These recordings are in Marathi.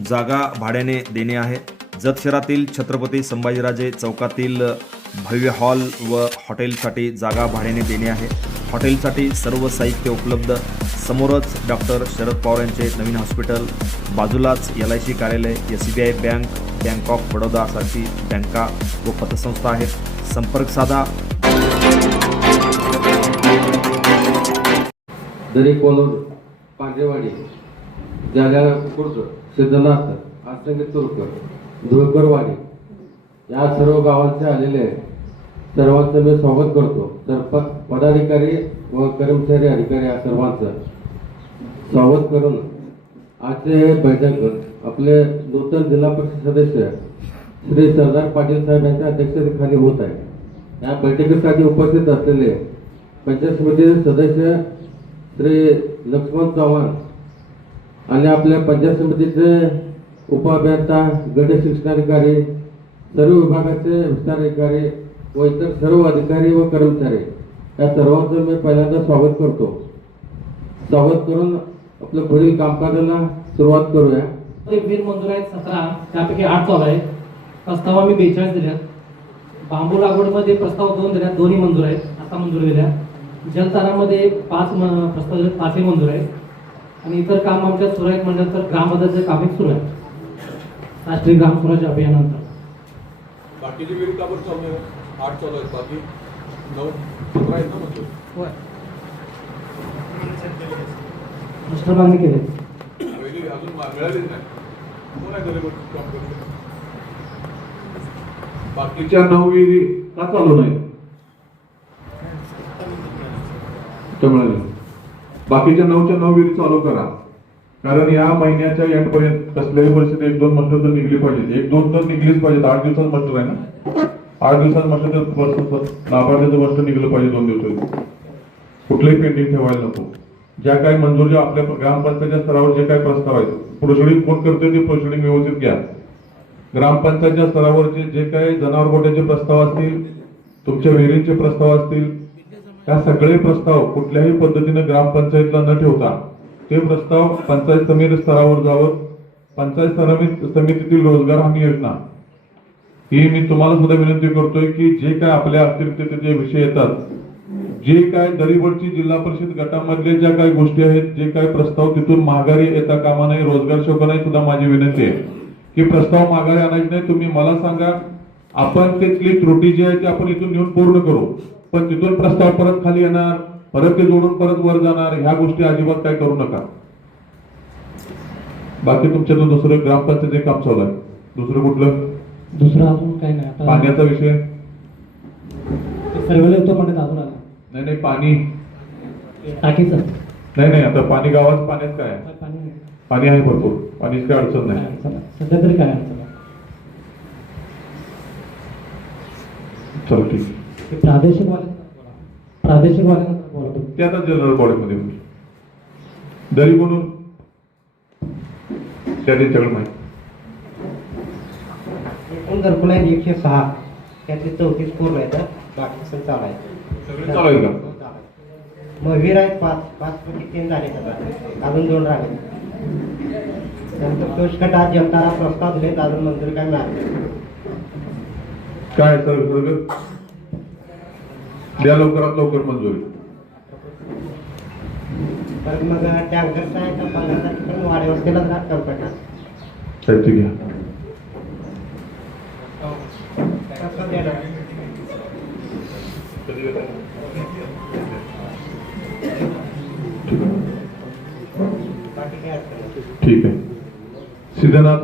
जागा भाड्याने देणे आहे. जत शहरातील छत्रपती संभाजीराजे चौकातील भव्य हॉल व हॉटेलसाठी जागा भाड्याने देणे आहे. हॉटेलसाठी सर्व साहित्य उपलब्ध. समोरच डॉक्टर शरद पवार यांचे नवीन हॉस्पिटल, बाजूलाच LIC कार्यालय, SBI bank, bank of Baroda सारखी बँका व पतसंस्था आहेत. संपर्क साधा. दरी कोलूर, पांढरेवाडी, जागा खुर्द, सिद्धनाथ, आसंगी तुरकर, धुळकरवाडी या सर्व गावांचे आलेले सर्वांचं मी स्वागत करतो. तर पदाधिकारी व कर्मचारी अधिकारी या सर्वांचं स्वागत करून आजचे बैठक आपले नूतन जिल्हा परिषद सदस्य श्री सरदार पाटील साहेब यांच्या अध्यक्षतेखाली होत आहे. या बैठकीसाठी उपस्थित असलेले पंचायत समितीचे सदस्य श्री लक्ष्मण चव्हाण आणि आपल्या पंचायत समितीचे उपअभियंता, गट शिक्षणाधिकारी, सर्व विभागाचे विस्ताराधिकारी व इतर सर्व अधिकारी व कर्मचारी या सर्वांचं मी पहिल्यांदा स्वागत करतो. स्वागत करून आपलं पुढील कामकाजाला सुरुवात करूया. बिल मंजूर आहेत 17, त्यापैकी 8 चालू आहे. प्रस्ताव आम्ही 42 दिल्यात. बांबू लागवडमध्ये प्रस्ताव 2 दिल्यात, दोन्ही मंजूर आहेत, आता मंजूर दिल्या. जलतारामध्ये 5 प्रस्ताव दिलेत, 5ही मंजूर आहेत. आणि इतर काम आमच्या सुरू आहेत म्हणजे तर ग्रामपंचायतचे कामे सुरू आहेत राष्ट्रीय ग्राम स्वराज्य अभियानानंतर. बाकीचे बिल का बरं चालू आहे? 8 चालू आहेत, बाकी 9, 17 आहेत ना म्हणजे. होय, मिस्टर मागणी केले. वेगळी अजून मिळालीच नाही. कोण आहे घरी काम करते? बाकीच्या 9 विहिरी का चालू नाही? मिळाली. बाकीच्या 9च्या 9 विहिरी चालू करा, कारण या महिन्याच्या एंडपर्यंत कसल्याही परिस्थिती 1-2 मस्टर तर निघली पाहिजे. 1-2 तर निघलीच पाहिजेत. 8 दिवसात मस्टर आहे ना, 8 दिवसात मस्टर तर लाभार्थ्याचं मस्टर निघलं पाहिजे 2 दिवसात. कुठलंही पेंडिंग ठेवायला नको. ज्या काही मंजुरी आपल्या ग्रामपंचायतच्या स्तरावर जे काही प्रस्ताव आहेत, प्रोसिडिंग कोण करतोय ते प्रोसिडिंग व्यवस्थित घ्या. ग्रामपंचायतच्या स्तरावरचे जे काही जनावर गोट्याचे प्रस्ताव असतील, तुमच्या विहिरींचे प्रस्ताव असतील, या सगळे प्रस्ताव कुठल्याही पद्धतीने ग्रामपंचायतला न ठेवता ते प्रस्ताव पंचायत समिती स्तरावर जावं. पंचायत समितीतील रोजगार हमी योजना ही मी तुम्हाला सुद्धा विनंती करतोय की जे काय आपल्या अतिरिक्तचे विषय येतात, जे काय दरीवरची जिल्हा परिषद गटामधले ज्या काही गोष्टी आहेत, जे काय प्रस्ताव तिथून माघारी येता कामा नाही. रोजगार शोधण्याची सुद्धा माझी विनंती आहे की प्रस्ताव माघारी आणायचे नाही. तुम्ही मला सांगा, आपण तिथली त्रुटी जी आहे ती आपण इथून नेऊन पूर्ण करू, पण तिथून प्रस्ताव परत खाली येणार, परत ते जोडून परत वर जाणार, ह्या गोष्टी अजिबात काय करू नका. बाकी तुमच्यातून दुसरं ग्रामपंचायत काम चालू आहे. दुसरं कुठलं? दुसरं अजून काय नाही. पाण्याचा विषय सर्वेला येतो पण अजून आला नाही. पाणी टाकीचं नाही. आता पाणी गावात पाण्यात काय आहे? पाणी आहे भरपूर. पाणीच काय अडचण नाही सध्या तरी काय अडचण. चल ठीक. प्रादेशिक वाल्यांना बोलतो ते आता जनरल बॉडीमध्ये दरी म्हणून त्या त्यांच्याकडे माहिती. एकूण घरकुल आहे 106, त्यातले 34 पूर्ण आहेत, बाकी सगळं चालू आहे. सगळे चालू आहे का? मग विहीर आहेत 5 पैकी 3 झाले, अजून 2 राहिले. नंतर तोषगटात जलतारा प्रस्ताव दिले, अजून मंजुरी काय मिळाली. काय सर द्या लवकरात लवकर मंजुरी. परत मग टँकरचा आहे तर 15 तारखेपर्यंत वाड्यावस्तीला कल्पना साहित्य घ्या. ठीक आहे. सिद्धनाथ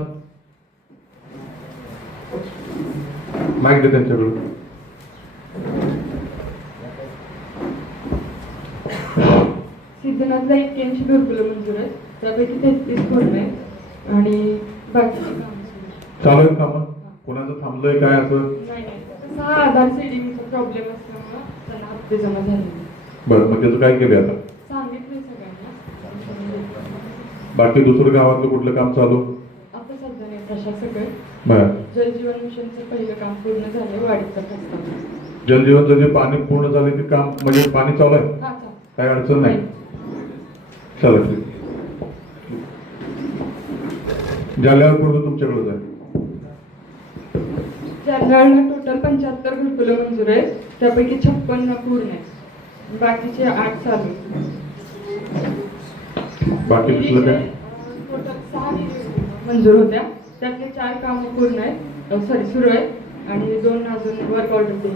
माईक दे त्यांच्याकडून. सिद्धनाथला 81 घरकुलं मंजूर आहेत, त्यापैकी 33 पूर्ण आहेत आणि बाकीचे काम चालू आहेत कामं. कोणाचं थांबलंय काय असं? नाही. तसा आधार सीडिंगचा प्रॉब्लेम असल्यामुळे त्यांना हप्ते जमा झाले. बरं, मग त्याचं काय केलं आता? सांगितलं सगळ्यांना. बाकी दुसरं गावातलं कुठलं काम चालू? आता सध्या नाही. प्रशासक आहे. बरं. जलजीवन मिशनचं पहिलं काम पूर्ण झालंय, वाढीचा प्रस्ताव. जलजीवनचं जे पाणी पूर्ण झाले ते काम म्हणजे पाणी चालू आहे, हा चालेल. काय अडचण नाही. चला ठीक. जाल्यावर पूर्ण तुमच्याकडेच आहे. जालन्याला टोटल 75 घरकुलं मंजूर आहेत, त्यापैकी 56 पूर्ण आहेत, बाकीचे 8 चालू आहेत. बाकी दुसरं काय? टोटल 6 मंजूर होत्या, त्यातले 4 कामं पूर्ण आहेत, सुरू आहेत आणि 2 अजून वर्क ऑर्डर दिली.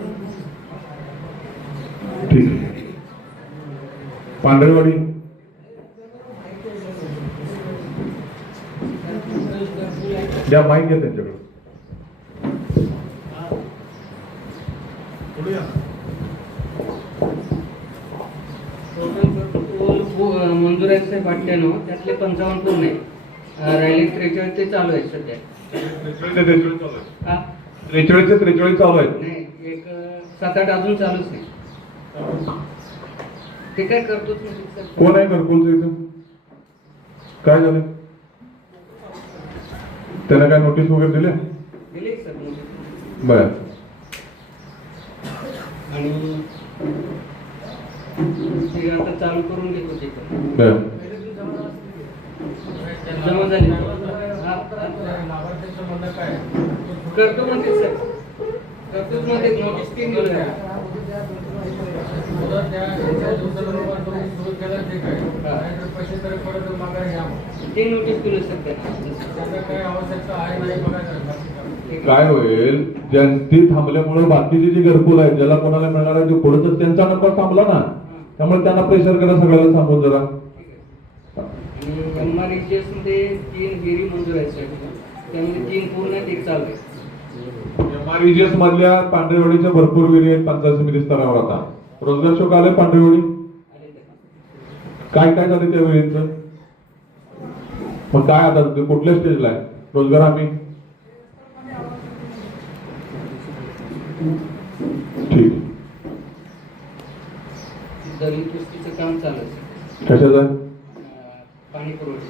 ठीक आहे. पांढरेवाडी द्या, माहिती घ्या त्यांच्याकडे. टोटल मंजूर आहेत साहेब 98, त्यातले 55 पूर्ण आहे, राहिले 43 ते चालू आहेत सध्या. 43 चालू आहे. हा 43 चालू आहेत. नाही, एक 7-8 अजून चालूच नाही. ते काय करतोच नाही सर. कोण आहे घरकुलचं इथं? काय झालं? त्याला काय नोटीस वगैरे दिले? दिले सर नोटीस. बर. आणि ते आता चालू करून देत होते पण. बर. जमा झाली. करतो म्हणते सर, करतोच म्हणते, नोटीस 3 दिले. ते नोटीस दिलं सर काय होईल, ज्यांची थांबल्यामुळे बाकीची जी घरकुल आहेत, ज्याला कोणाला मिळणार आहे ते पुढे, तर त्यांचा नंबर थांबला ना, त्यामुळे त्यांना प्रेशर करा सगळ्याला सांगून जरा. आणि MREGS मध्ये 3 विहिरी मंजूर आहेत सर, त्यामध्ये 3 पूर्ण आहेत, 1 चालू आहे. MREGS मधल्या पांढरेवाडीच्या भरपूर विहिरी आहेत पंचायत समिती स्तरावर. आता रोजगार शोक आले पांढरेवाडी, काय काय झालं त्या विहिरींचं? मग काय आता ते कुठल्या स्टेजला आहे रोजगार हमी? ठीक. दलित वस्तीचं काम चालू आहे सर. कशाचं आहे? पाणी पुरवठा.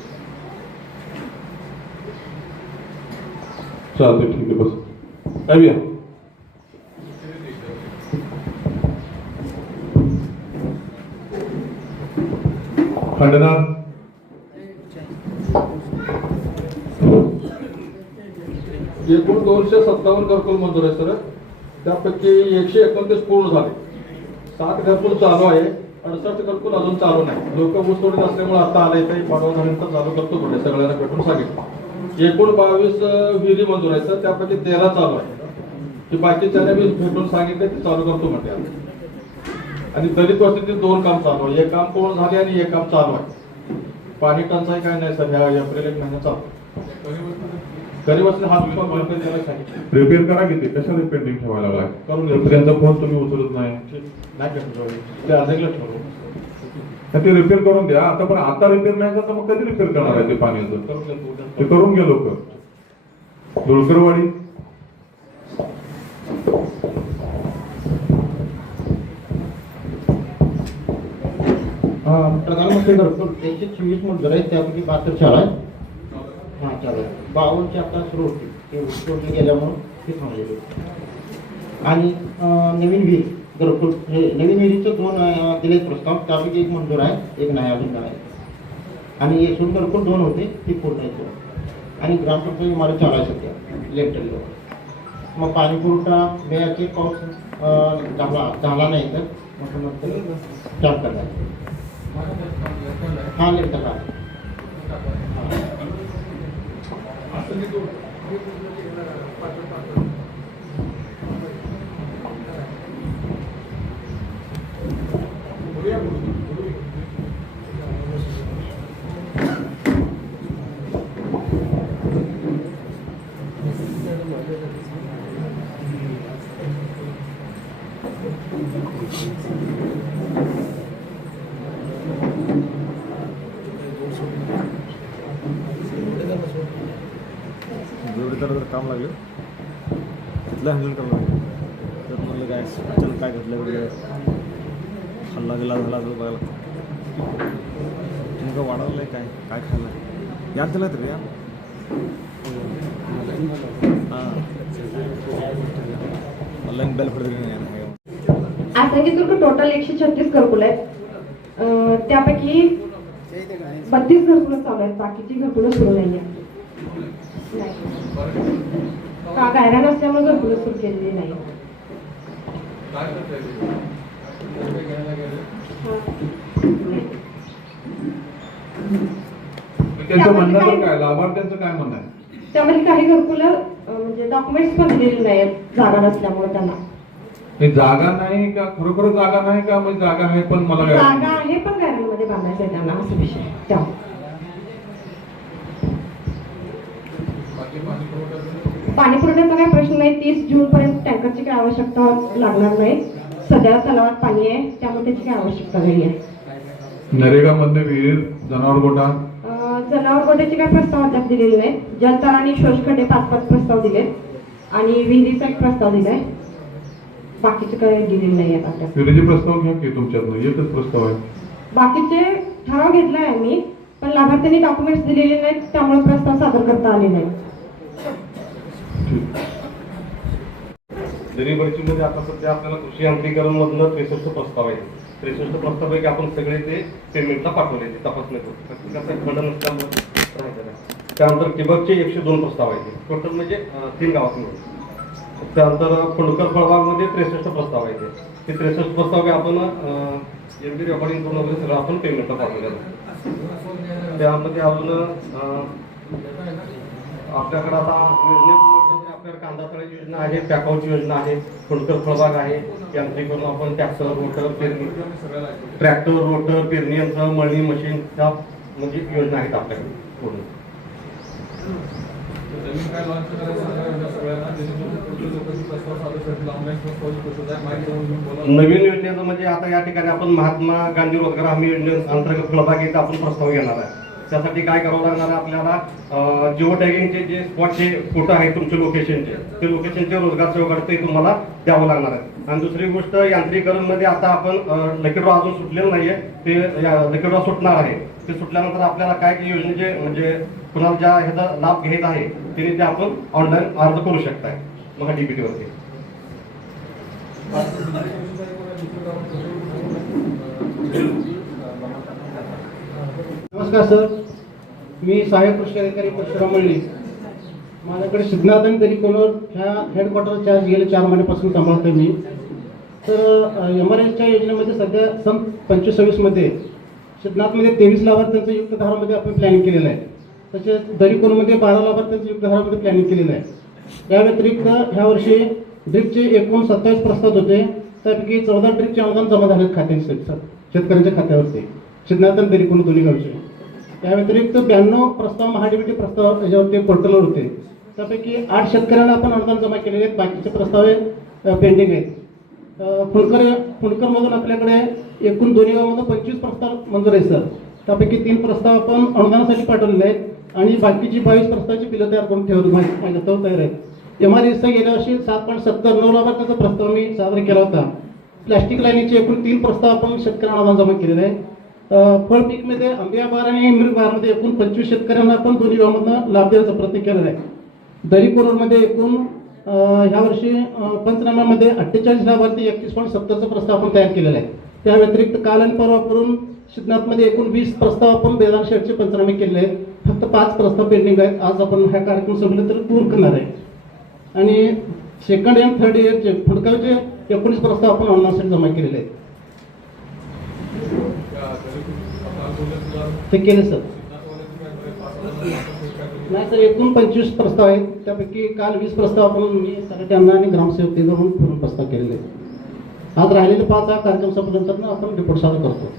चालते, ठीक आहे, बस काय बिया. खंडना एकूण 257 घरकुल मंजूर आहे सर, त्यापैकी 129 पूर्ण झाले, 7 घरकुल चालू आहे, 68 घरकुल अजून चालू नाही. लोक ऊस तोडीत असल्यामुळे आता आले ते पाडवल्यानंतर चालू करतो थोडे, सगळ्यांना भेटून सांगितलं. एकूण 22 विहिरी मंजूर आहे सर, त्यापैकी 13 चालू आहे, की बाकीच्यांना मी भेटून सांगितलं ते चालू करतो म्हणते. आणि दलित वस्तीतील 2 काम चालू आहे, एक काम पूर्ण झाले आणि एक काम चालू आहे. पाणी टंचाई काय नाही सर, ह्या एप्रिल 1 महिन्यात चालू. गरीब असले हात द्यायला सांगितलं. रिपेअर करा किती, कशाला पेंडिंग ठेवायला लागलाय? करून घेतो. त्यांचा फोन तुम्ही उचलत नाही. नाही भेटलो ते अर्धेकला ठेवलो. तर ते रिपेअर करून द्या आता. पण आता रिपेअर नाही झालं तर मग कधी रिपेअर करणार आहे ते पाण्याचं? करून घेतो. ते करून घ्या लवकर. धुळकरवाडी प्रधानमंत्री घरकुल 124 मंजूर आहेत, त्यापैकी 72 चालू आहे. हां चालू आहे. 52ची आता सुरू होती, ते तोडली गेल्यामुळं ते थांबलेले. आणि नवीन विहीर घरकुल, हे नवीन विहिरीचं 2 दिले प्रस्ताव, त्यापैकी 1 मंजूर आहे, 1 नाही, अजून नाही. आणि एकूण घरकुल 2 होते, ती पूर्ण आहेत. आणि ग्रामपंचायत इमारत चालू आहे सध्या लेफ्टरीवर. मग पाणी पुरवठा वेळाचे पाऊस झाला नाही तर मग नंतर स्टार्ट करणार. हा लेटर आहे. जोडीदार जर काम लागलं तिथलं हँडल करावं लागलं. तर म्हणलं काय अचानक काय घडलं वगैरे, हल्ला गेला झाला असं बघायला. तुमचं वाढवलं आहे काय काय खायला याद दिला तरी या. हां मला बेल पडत नाही. आसंगीतुर्ग टोटल 136 घरकुल आहेत, त्यापैकी 32 घरकुलं चालू आहेत, बाकीची घरकुलं सुरू नाही आहेत. का गायरान असल्यामुळे घरकुल सुरू केलेली नाही. काय करताय ते? घ्यायला गेले. त्यांचं म्हणणं तर काय, लाभार्थ्यांचं काय म्हणणं आहे? त्यामध्ये काही घरकुलं म्हणजे डॉक्युमेंट्स पण दिलेले नाहीत जागा नसल्यामुळे त्यांना. हे जागा नाही का, खरोखर जागा नाही का, म्हणजे जागा आहे पण मला काय जागा आहे पण गायरानमध्ये बांधायचं आहे त्यांना, असा विषय त्या. पाणी पुरवठ्याचा काही प्रश्न नाही. 30 जून पर्यंत टँकरची काही आवश्यकता लागणार नाही. सध्या तलावात पाणी आहे त्यामुळे त्याची काही आवश्यकता नाही आहे. नरेगा मध्ये विहीर, जनावर गोठा, जनावर गोठ्याचे काही प्रस्ताव अद्याप दिलेले नाहीत. जलतलावांनी शोषखड्डे 5 प्रस्ताव दिले आणि विहिरीचा एक प्रस्ताव दिलाय. बाकीचे काही दिलेले नाही आहेत अद्याप. विहिरीचे प्रस्ताव घ्या की तुमच्यातनं, एकच प्रस्ताव आहे. बाकीचे ठराव घेतलाय आम्ही पण लाभार्थ्यांनी डॉक्युमेंट्स दिलेले नाहीत त्यामुळे प्रस्ताव सादर करता आले नाही. दरीबडचीमध्ये आता सध्या आपल्याला कृषी यांत्रिकरण मधनं 63 प्रस्ताव आहे. 63 प्रस्तावपैकी आपण सगळे ते पेमेंटला पाठवले, ते तपासणी करू. खंड नसल्यामुळे त्यानंतर ठिबकचे 102 प्रस्ताव आहेत. टोटल म्हणजे 3 गावात मिळून. त्यानंतर फुंडकर फळबागमध्ये 63 प्रस्ताव आहेत. ते 63 प्रस्ताव आपण एमडी रेकॉर्डिंग करून वगैरे सगळं आपण पेमेंटला पाठवलेलं. त्यामध्ये अजून आपल्याकडे आता योजनेमध्ये आपल्याकडे कांदा तळ्याची योजना आहे, पॅकआउटची योजना आहे, फुंडकर फळबाग आहे. यांत्रिकरण आपण ट्रॅक्टर, रोटर, पेरणी, ट्रॅक्टर, रोटर, पेरणी यंत्र, मळणी मशीन ह्या म्हणजे योजना आहेत आपल्याकडे पूर्ण. नवीन काय लॉन्च करायचं सगळ्यांना प्रस्ताव सादर करतील. ऑनलाईन प्रस्तावाची प्रोसेस आहे, माहिती देऊन बोला. नवीन योजनेचं म्हणजे आता या ठिकाणी आपण महात्मा गांधी रोजगार हमी योजनेअंतर्गत फळबागेचा आपण प्रस्ताव घेणार आहे. त्यासाठी काय करावं लागणार आहे आपल्याला, जिओ टॅगिंगचे जे स्पॉटचे फोटो आहेत तुमच्या लोकेशनचे, ते लोकेशनचे रोजगार सेवकाकडे ते तुम्हाला द्यावं लागणार आहे. आणि दुसरी गोष्ट, यांत्रिकरणमध्ये आता आपण लकी ड्रॉ अजून सुटलेलं नाहीये, ते लकी ड्रॉ सुटणार आहे. ते सुटल्यानंतर आपल्याला काय योजनेचे म्हणजे कुणाला ज्या ह्याचा लाभ घ्यायचा आहे त्याने ते आपण ऑनलाईन अर्ज करू शकताय मग DBT वरती. नमस्कार सर, मी सहाय्यक कृषी अधिकारी परशुराम मळली. माझ्याकडे सिद्धनाथ आणि दरीकोनवर ह्या हेडक्वार्टर चार्ज गेले 4 महिन्यापासून सांभाळतोय मी. तर MRSच्या योजनेमध्ये सध्या सन 25-26मध्ये सिद्धनाथमध्ये 23 लाभार्थ्यांचं युक्त धारामध्ये आपण प्लॅनिंग केलेलं आहे. तसेच दरीकोनमध्ये 12 लाभार्थ्यांचं युक्त धारामध्ये प्लॅनिंग केलेलं आहे. या व्यतिरिक्त ह्या वर्षी ड्रिपचे एकूण 27 प्रस्ताव होते, त्यापैकी 14 ड्रिपचे अनुदान जमा झाले खात्याचे शेतकऱ्यांच्या खात्यावरती, सिद्धनाथ आणि दरीकोन दोन्ही गावचे. त्या व्यतिरिक्त 92 प्रस्ताव महाडीबीटी प्रस्ताव याच्यावरती पोर्टलवर होते. त्यापैकी 8 शेतकऱ्यांना आपण अनुदान जमा केलेले आहेत, बाकीचे प्रस्ताव पेंडिंग आहेत. फुंडकरमधून आपल्याकडे एकूण दोन्ही गावांमध्ये 25 प्रस्ताव मंजूर आहेत सर. त्यापैकी 3 प्रस्ताव आपण अनुदानासाठी पाठवलेले आहेत आणि बाकीची 22 प्रस्तावाची बिलं तयार करून ठेवली माझ्याजवळ तयार आहेत. MRSचा गेल्या वर्षी 7.79 लाभार्थ्यांचा प्रस्ताव मी सादर केला होता. प्लॅस्टिक लाईनीचे एकूण 3 प्रस्ताव आपण शेतकऱ्यांना अनुदान जमा केलेले आहे. फळ पीकमध्ये आंबिया बार आणि मिल्क बारमध्ये एकूण 25 शेतकऱ्यांना आपण दोन्ही गावांमधून लाभ द्यायचा प्रयत्न केलेला आहे. दरीकोनमध्ये एकूण ह्या वर्षी पंचनाम्यामध्ये 48 लाभार्थी 31.70चा प्रस्ताव आपण तयार केलेला आहे. त्या व्यतिरिक्त काल आणि परवा करून सिद्धनाथमध्ये एकूण 20 प्रस्ताव आपण बेदार शेडचे पंचनामे केलेले आहेत. फक्त 5 प्रस्ताव पेंडिंग आहेत. आज आपण ह्या कार्यक्रम संपले तर पूर्ण करणार आहे. आणि सेकंड आणि थर्ड इयरचे फुडकरचे 19 प्रस्ताव आपण अनुदानासाठी जमा केलेले आहेत. ते केले सर. नाही सर, एकूण 25 प्रस्ताव आहेत. त्यापैकी काल 20 प्रस्ताव आपण मी सगळ्यांना आणि ग्रामसेवक केंद्र म्हणून पूर्ण प्रस्ताव केलेले आहेत. आज राहिलेले 5 हा कार्यक्रम संपल्यानंतर आपण रिपोर्ट सादर करतो.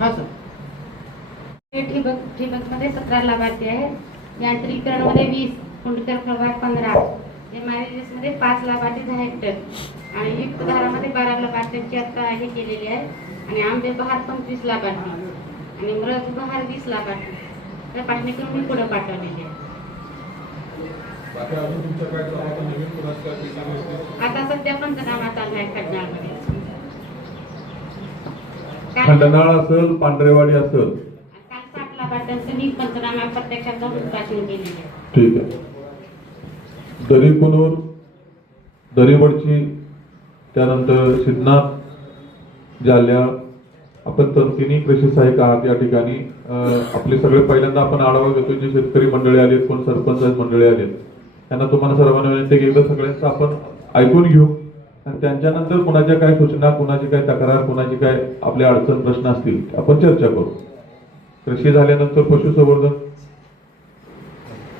हां सर. ठिबकमध्ये 17 लाभार्थी आहेत. यांत्रिकरणमध्ये 20, फुंडकर फळबाग 15, MRSमध्ये 5 लाभार्थी 10 हेक्टर आणि युक्त धारामध्ये 12 लाभार्थ्यांची आता हे केलेली आहे. आणि आंबे बहार 25 लाभार्थी आणि मृग बहार 20 लाभार्थी तपासणी करून मी पुढे पाठवलेली आहे. आता सध्या पंचनामा चालू आहे खडनाळमध्ये. खंडनाळ असेल, पांढरेवाडी असेल. काल 7 लाभार्थ्यांचं मी पंचनामा प्रत्यक्षात जाऊन तपासणी केलेली आहे. ठीक आहे. दरीकुनूर, दरीवडची, त्यानंतर सिद्धनाथ, जाल्या, आपण तर तिन्ही कृषी सहाय्यक आहात या ठिकाणी. आपले सगळे पहिल्यांदा आपण आढावा घेतो. जे शेतकरी मंडळी आलेत, कोण सरपंच मंडळी आलेत, त्यांना तुम्हाला सर्वांना विनंती की एकदा सगळ्यांचं आपण ऐकून घेऊ आणि त्यांच्यानंतर कुणाच्या काय सूचना, कुणाची काय तक्रार, कुणाची काय आपल्या अडचण प्रश्न असतील आपण चर्चा करू. कृषी झाल्यानंतर पशुसंवर्धन.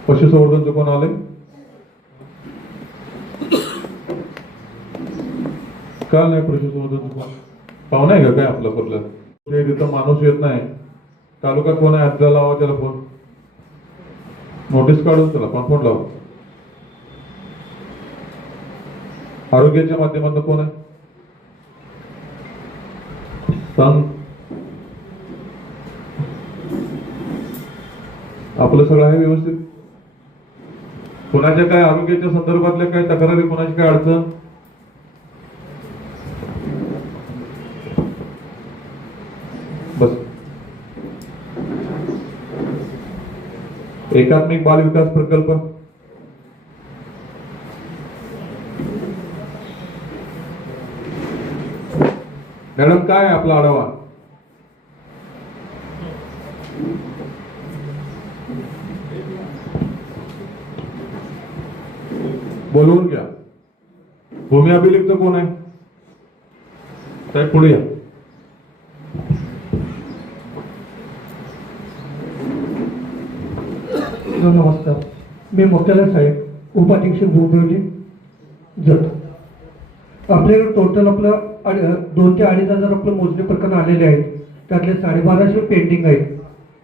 पशुसंवर्धनचं कोण आले? काल नाही पशुसंवर्धन कोण पाहुणा आहे का काय आपला कुठला? तिथं माणूस येत नाही. तालुका कोण आहे? हातला लावा त्याला फोन, नोटीस काढून त्याला फोन लावा. आरोग्याच्या माध्यमातून कोण आहे सांग. आपलं सगळं आहे व्यवस्थित? कुणाच्या काय आरोग्याच्या संदर्भातल्या काय तक्रारी, कुणाची काय अडचण? बस. एकात्मिक बाल विकास प्रकल्प. मॅडम काय आहे आपला आढावा? बोलवून घ्या. भूमी अभिलेखचं कोण आहे? साहेब पुढे या. नमस्कार, मी मुख्यालय साहेब, उपाधीक्षक भूमिवली जत. आपल्याकडे टोटल आपलं 2 ते 2.5 हजार आपलं मोजणी प्रकरण आलेले आहेत. त्यातले 1250 पेंडिंग आहेत.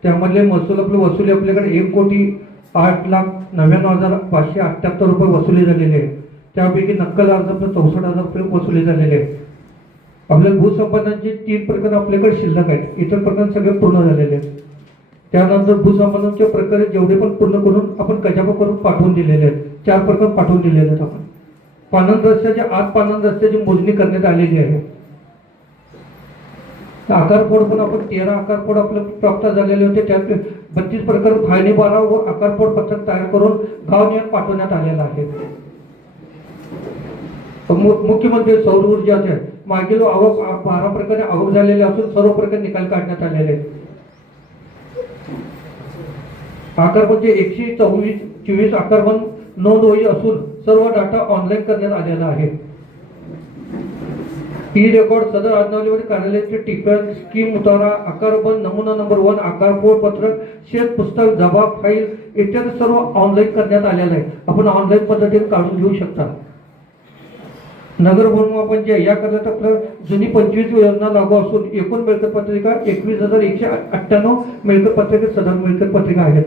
त्यामधले महसूल आपलं वसुली आपल्याकडे 1,08,99,578 रुपये वसुली झालेले आहे. त्यापैकी नक्कल अर्ज आपलं 64,000 रुपये वसुली झालेले आहे. आपल्या भूसंपादनाचे 3 प्रकरण आपल्याकडे शिल्लक आहेत. इतर प्रकरण सगळे पूर्ण झालेले आहेत. त्यानंतर भूसंपादनाच्या प्रकारे जेवढे पण पूर्ण करून आपण कजाबा करून पाठवून दिलेले आहेत. 4 प्रकरण पाठवून दिलेले आहेत. आपण पानंद रस्त्याच्या आत पानंद रस्त्याची मोजणी करण्यात आलेली आहे. आकारपोड पण आपण 13 आकारपोड आपलं प्राप्त झालेले होते. त्यात 32 प्रकरण फायली 12 व आकारपोड पत्रक तयार करून गावनिहाय पाठवण्यात आलेलं आहे. मुख्यमंत्री सौर ऊर्जाचे मागील आवक 12 प्रकारे आवक झालेले असून सर्व प्रकारे निकाल काढण्यात आलेले आहेत. आकारबंदचे 124 आकारबंद नोंद होई असून सर्व डाटा ऑनलाईन करण्यात आलेला आहे. ई रेकॉर्ड सदर आज्ञावलीवर कार्यालयाचे टिप्पण स्कीम उतारा आकारबंद नमुना नंबर 1 आकारपोड पत्रक शेत पुस्तक जबाब फाईल इत्यादी सर्व ऑनलाईन करण्यात आलेलं आहे. आपण ऑनलाईन पद्धतीने काढून घेऊ शकता. नगर भूमिमापन जे याकरता आपलं जुनी 25 योजना लागू असून एकूण मिळकत पत्रिका 21,198 मिळकत पत्रिका सदर मिळकत पत्रिका आहेत.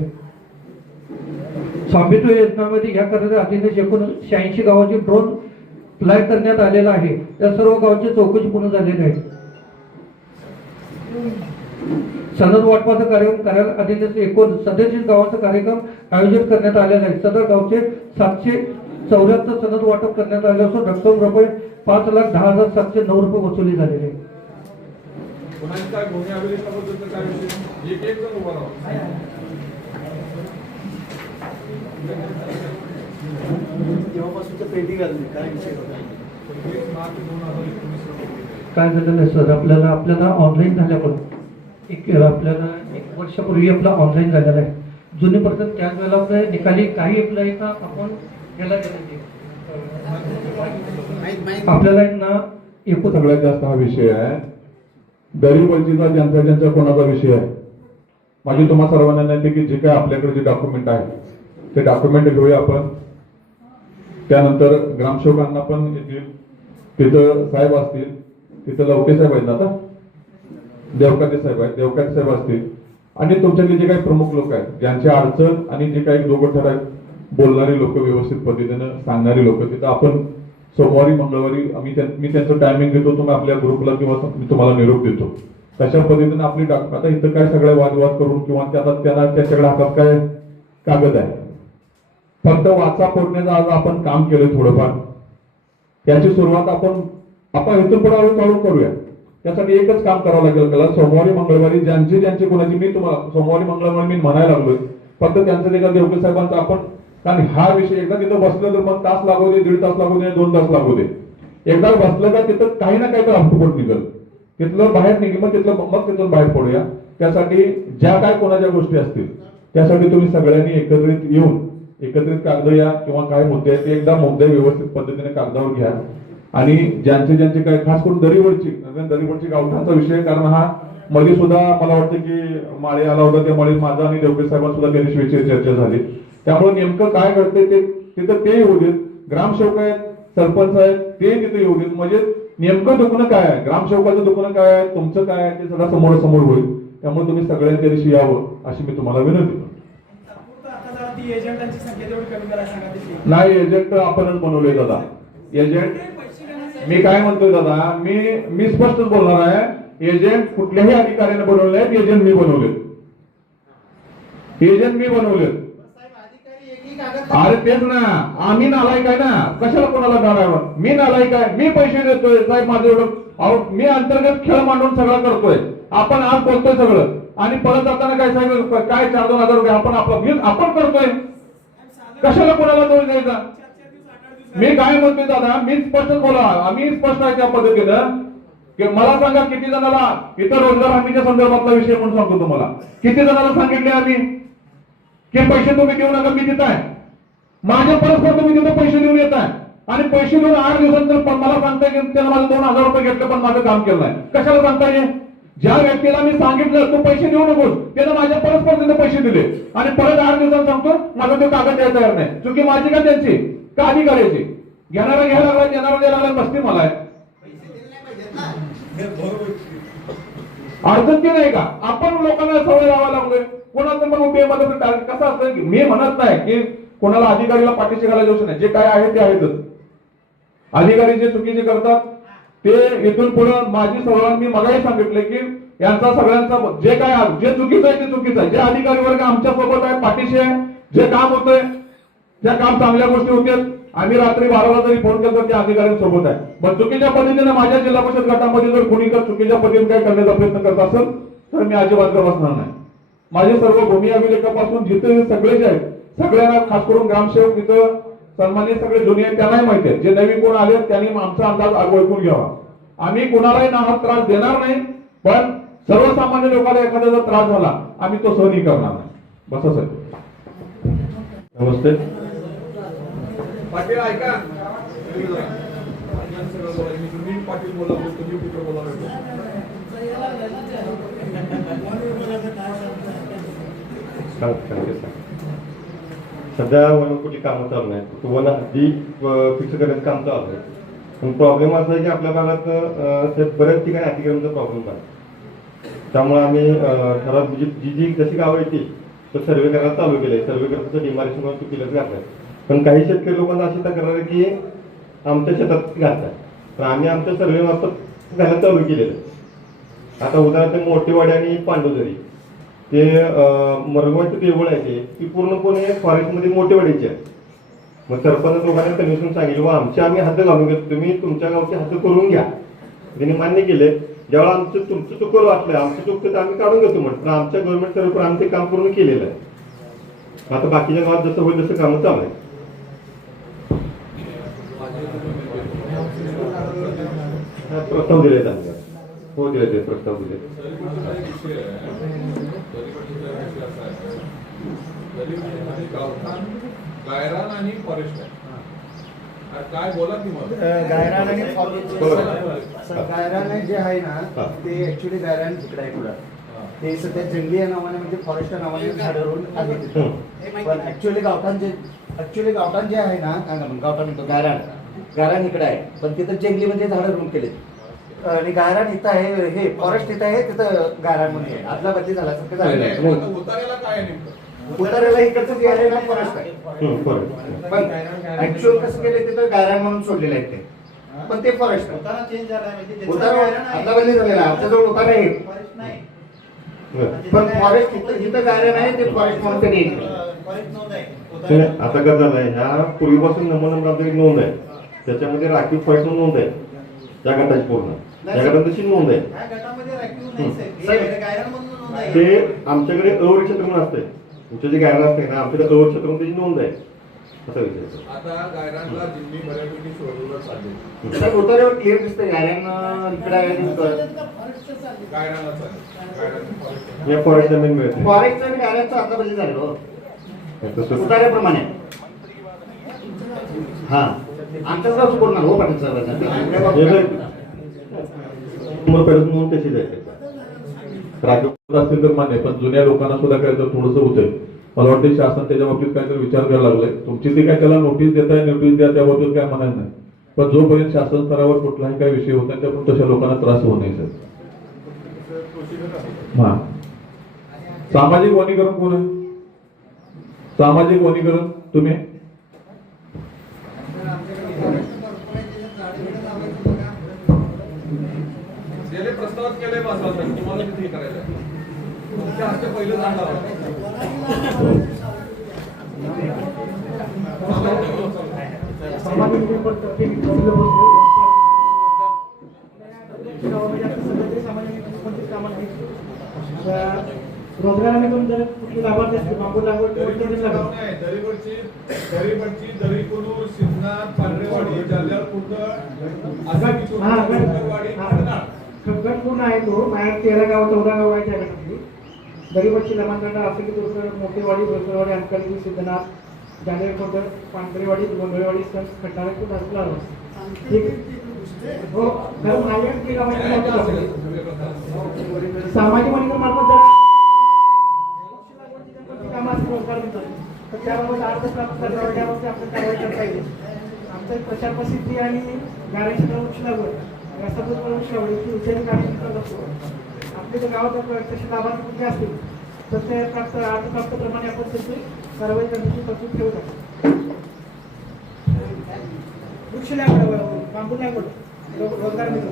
स्वामित्व योजनामध्ये या करता अधीन एकूण 86 गावांचे ड्रोन फ्लाय करण्यात आलेला आहे. या सर्व गावांची चौकशी पूर्ण झालेली आहे. सनद वाटपाचा कार्यक्रम करायला अधीन एकूण 37 गावांचा कार्यक्रम आयोजित करण्यात आलेला आहे. सदर गावचे 774 सनद वाटप करण्यात आले असून रक्कम रुपये 5,10,709 रुपये वसुली झालेली आहे. काय भूमी अभिलेखाबद्दलचं काय विषय? एक जण उभा राहा. काय झालेलं आहे सर, आपल्याला ऑनलाईन झाल्या पण आपल्याला 1 वर्षापूर्वी आपला ऑनलाईन झालेला आहे. जुनी पद्धत त्याच वेळेला आपल्या निकाली काही अप्लाय का आपण याला आपल्याला ना एकूण सगळ्यात जास्त हा विषय आहे. दरीवलजीचा ज्यांचा कोणाचा विषय आहे. माझी तुम्हा सर्वांना विनंती की जे काय आपल्याकडे जे डॉक्युमेंट आहे ते डॉक्युमेंट घेऊया आपण. त्यानंतर ग्रामसेवकांना पण येतील, तिथं साहेब असतील, तिथं लवके साहेब आहेत ना, आता देवकाते साहेब आहेत, देवकाते साहेब असतील आणि तुमच्याकडे जे काही प्रमुख लोक आहेत ज्यांची अडचण आणि जे काही दोघं आहेत बोलणारी लोक, व्यवस्थित पद्धतीनं सांगणारी लोक, तिथं आपण सोमवारी मंगळवारी मी त्यांचं टायमिंग देतो. तुम्ही आपल्या ग्रुपला किंवा मी तुम्हाला निरोप देतो. तशा पद्धतीने आपली आता इथं काय सगळे वादविवाद करून किंवा त्यांना त्याच्याकडे हातात काय कागद आहे फक्त वाचा फोडण्याचं आज आपण काम केलं थोडंफार. त्याची सुरुवात आपण इथून पुढे हळूहळू करूया. त्यासाठी एकच काम करावं लागेल त्याला, सोमवारी मंगळवारी ज्यांचे कोणाची, मी तुम्हाला सोमवारी मंगळवारी मी म्हणायला लागलोय, फक्त त्यांचं एका देवके साहेबांचा आपण, कारण हा विषय एकदा तिथं बसलं तर मग तास लागू दे, 1.5 तास लागू दे, 2 तास लागू दे, एकदा बसलं का तिथं काही ना काही तर आउटपुट निघेल, तिथलं बाहेर निघेल, मग तिथून बाहेर पडूया. त्यासाठी ज्या काय कोणाच्या गोष्टी असतील त्यासाठी तुम्ही सगळ्यांनी एकत्रित येऊन एकत्रित कागद या किंवा काय मुद्दे आहेत ते एकदा मुद्दे व्यवस्थित पद्धतीने कागदावर घ्या. आणि ज्यांचे काय खास करून दरीवरची गावठांचा विषय, कारण हा मध्ये सुद्धा मला वाटतं की माळे आला होता, त्यामुळे माझा आणि देवके साहेबांना सुद्धा त्याविषयी चर्चा झाली. त्यामुळे नेमकं काय घडतंय ते तिथं ते येऊ देत, ग्रामसेवक आहेत, सरपंच आहेत, ते तिथे येऊ देत, म्हणजे नेमकं दुखणं काय आहे, ग्रामसेवकाचं दुखणं काय आहे, तुमचं काय आहे ते सगळं समोर होईल. त्यामुळे तुम्ही सगळ्यांनी त्या दिवशी यावं अशी मी तुम्हाला विनंती करतो. नाही, एजंट आपणच बनवले दादा. एजंट मी काय म्हणतोय दादा, मी स्पष्टच बोलणार आहे, एजंट कुठल्याही अधिकाऱ्याने बनवले आहेत, एजंट मी बनवले. अरे तेच ना, आम्ही नालायक आहे ना, कशाला कोणाला डाळावर, मी नालायक आहे, मी पैसे देतोय साहेब, माझं एवढं मी अंतर्गत खेळ मांडून सगळं करतोय, आपण आज बोलतोय सगळं, आणि परत जाताना काय साहेब काय 4-2 हजार रुपये आपण करतोय, कशाला कोणाला दोष द्यायचा. मी काय म्हणतोय दादा, मी स्पष्ट बोला, आम्ही स्पष्ट आहे त्या पद्धतीनं की मला सांगा किती जणाला इथं रोजगार हमीच्या संदर्भातला विषय म्हणून सांगतो तुम्हाला, किती जणाला सांगितले आम्ही की पैसे तुम्ही देऊ नका, मी देत आहे, माझ्या परस्पर तुम्ही तिथे पैसे देऊन येत आहे, आणि पैसे देऊन 8 दिवसांतर मला सांगताय की त्याला माझं 2,000 रुपये घेतलं पण माझं काम केलं नाही. कशाला सांगताय? ज्या व्यक्तीला मी सांगितलं तू पैसे देऊ नकोस, त्यानं माझ्या परस्पर तिथे पैसे दिले, आणि परत 8 दिवसांत सांगतो माझा तो कागद द्यायला तयार नाही. चुकी माझी का त्यांची का अधिकाऱ्याची? घेणारा घ्यायला लागला, देणारा द्यायला लागला, मस्ती मला आहे. अडचण ती नाही का? आपण लोकांना सवय लावायला लागलोय. कोणाचं मग बेमदत कसं असतं, मी म्हणत नाही की कोणाला अधिकारीला पाठीशी घालायचं नाही, जे काय आहे ते आहेतच. अधिकारी जे चुकीचे करतात ते इथून पुढे माझी सर्वांनी मगाही सांगितले की यांचा सगळ्यांचा जे काय जे चुकीचं आहे ते चुकीचं आहे. जे अधिकारी वर्ग आमच्या सोबत आहे, पाठीशी आहे, जे काम होतंय त्या काम चांगल्या गोष्टी होत्यात. आम्ही रात्री 12ला जरी फोन केला तर त्या अधिकाऱ्यांसोबत आहे. पण चुकीच्या पद्धतीने माझ्या जिल्हा परिषद गटामध्ये जर कोणी चुकीच्या पद्धतीने काय करण्याचा प्रयत्न करत असेल तर मी अजिबात बसणार नाही. माझे सर्व भूमी अभिलेखापासून जिथे सगळे जे आहेत सगळ्यांना, खास करून ग्रामसेवक तिथं सन्मानित सगळे जुने आहेत त्यांनाही माहिती आहे, जे नवीन कोण आले त्यांनी आमचा अंदाज ओळखून घ्यावा. आम्ही कुणालाही नाहक त्रास देणार नाही, पण सर्वसामान्य लोकांना एखादा जर त्रास झाला आम्ही तो सहन करणार नाही. बस असं. नमस्ते. पाटील ऐका, पाटील बोला, तुम्ही कुठं बोला. सध्या वन कुठली कामं चालू नाही, वन हद्दी फिक्स करण्याचं काम चालू आहे. पण प्रॉब्लेम असा आहे की आपल्या भागात बऱ्याच ठिकाणी अतिक्रमणचा प्रॉब्लेम आहे. त्यामुळे आम्ही ठराव जी जशी गावं येतील तर सर्वे करायला चालू केले. सर्वे करण्याचं डिमार्केशन चुकीलं घातलं. पण काही शेतकरी लोकांना अशी तक्रार आहे की आमच्या शेतात घालतात, पण आम्ही आमच्या सर्वे मार्फत घालायला चालू केलेलं. आता उदाहरणार्थ मोठेवाडी आणि पांडुदरी ते मरगवाचे देवळ आहे ती पूर्णपणे फॉरेस्टमध्ये मोठेवाडीची आहे. मग सरपंच लोकांना कन्व्हिन्स सांगितलं आमची आम्ही हद्द घालून घेतो, तुम्ही तुमच्या गावची हद्द करून घ्या. त्यांनी मान्य केले. ज्यावेळेला तुमचं चुकलं वाटलं आमचं चुकतं तर आम्ही काढून घेतो म्हटलं. आमच्या गव्हर्नमेंट सर्व आम्ही ते काम पूर्ण केलेलं आहे. आता बाकीच्या गावात जसं होईल तसं कामं चालू आहे. प्रस्ताव दिले त्यांना. हो दिले ते प्रस्ताव दिले. गायरान आणि फॉरेस्ट काय बोला की मग गायरान आणि गायरान जे आहे ना ते ऍक्च्युली गायरान तिकडे आहे पुढे. ते सध्या जंगली या नावाने म्हणजे फॉरेस्ट नावाने झाडवरून आले. पण ऍक्च्युली गावठाण जे आहे ना गावठाण म्हणतो गायरान इकडे आहे, पण तिथं जंगली म्हणजे झाडं रूम केले. आणि गायरान इथं आहे, हे फॉरेस्ट इथं आहे, तिथं गायरान मध्ये आहे. आदला बदली झाल्यासारखं झालं. उतार्याला काय नेमकं? उतार्याला इकडचं जे आहे ना फॉरेस्ट आहे, पण ऍक्च्युअल कसं केलं तिथं गायरान म्हणून सोडलेलं आहे ते, पण ते फॉरेस्ट आहे. उतारा आदला बदली झालेला आहे. आमच्याजवळ उतारा आहे पण फॉरेस्ट इथं गायरान आहे ते फॉरेस्ट म्हणून कधी आता कसं झालंय, ह्या पूर्वीपासून नंबर आमच्याकडे नोंद आहे, त्याच्यामध्ये राखीव फॉरेस्ट नोंद आहे त्या गटाची पूर्ण. या गटात तशी नोंद आहे ते आमच्याकडे अवरी क्षेत्र म्हणून असते. तुमचे जे गायरा असते ना आमच्याकडे अवरी क्षेत्र म्हणून त्याची नोंद आहे असा विषय. आता गायरांना जिल्ही बऱ्यापैकी सोडवलं चालेल. सर उतार्यावर क्लिअर दिसतंय गाड्यांना इकडे आहे गायरांना चालेल. या फॉरेस्ट जमीन मिळते. फॉरेस्ट आणि गाड्यांचं आता बदली झालं हो. उतार्याप्रमाणे हा आमच्याच गाव सोडणार हो पाटील साहेबांना. म्हणून तशीच आहे. राजकीय असतील तर मान्य, पण जुन्या लोकांना सुद्धा काय तर थोडंसं होतंय. मला वाटतं शासन त्याच्या बाबतीत काहीतरी विचार करायला लागलाय. तुमची ती काय त्याला नोटीस देताय, नोटीस द्या, त्या बाबतीत काय म्हणायचं नाही. पण जोपर्यंत शासन स्तरावर कुठलाही काय विषय होत नाही त्यातून तशा लोकांना त्रास होऊ नये. हा सामाजिक वनीकरण कोण आहे? सामाजिक वनीकरण तुम्ही प्रस्ताव केले तुम्हाला किती करायचं तुमच्या हस्ते पहिलं झाड रोजगाराने जर कुठली लाभार्थी असते बांबू लागवड दरी कोलूर शिवनाथ पांढरेवाडी गट पूर्ण आहे तो बाहेर 13 गाव 14 गाव आहे त्या गटातली. दरीवरची लमानगडा असं की दुसरं मोठेवाडी भोसरवाडी अंकली सिद्धनाथ जानेरकोट पांढरेवाडी गोंधळवाडी सण खड्डाळा खूप भरपूर आलो ठीक हो. कारण माझ्याकडे सामाजिक वनीकरण मार्फत रोजगार मिळतात तर त्याबाबत अर्ज प्राप्त करण्यावर त्याबाबत आपण कारवाई करता येईल. आमचं प्रचार प्रसिद्धी आणि गाड्यांची वृक्ष लागवड रस्त्यातून वृक्ष लागवडीची उद्याने कार्यक्रम असतो. आपल्या जर गावात तसे लाभार्थी कुठले असतील तर ते प्राप्त अर्ज प्राप्त प्रमाणे आपण त्याची कारवाई करण्याची तरतूद ठेवत आहोत. वृक्ष लागवड बांबू लागवड रोजगार मिळतो.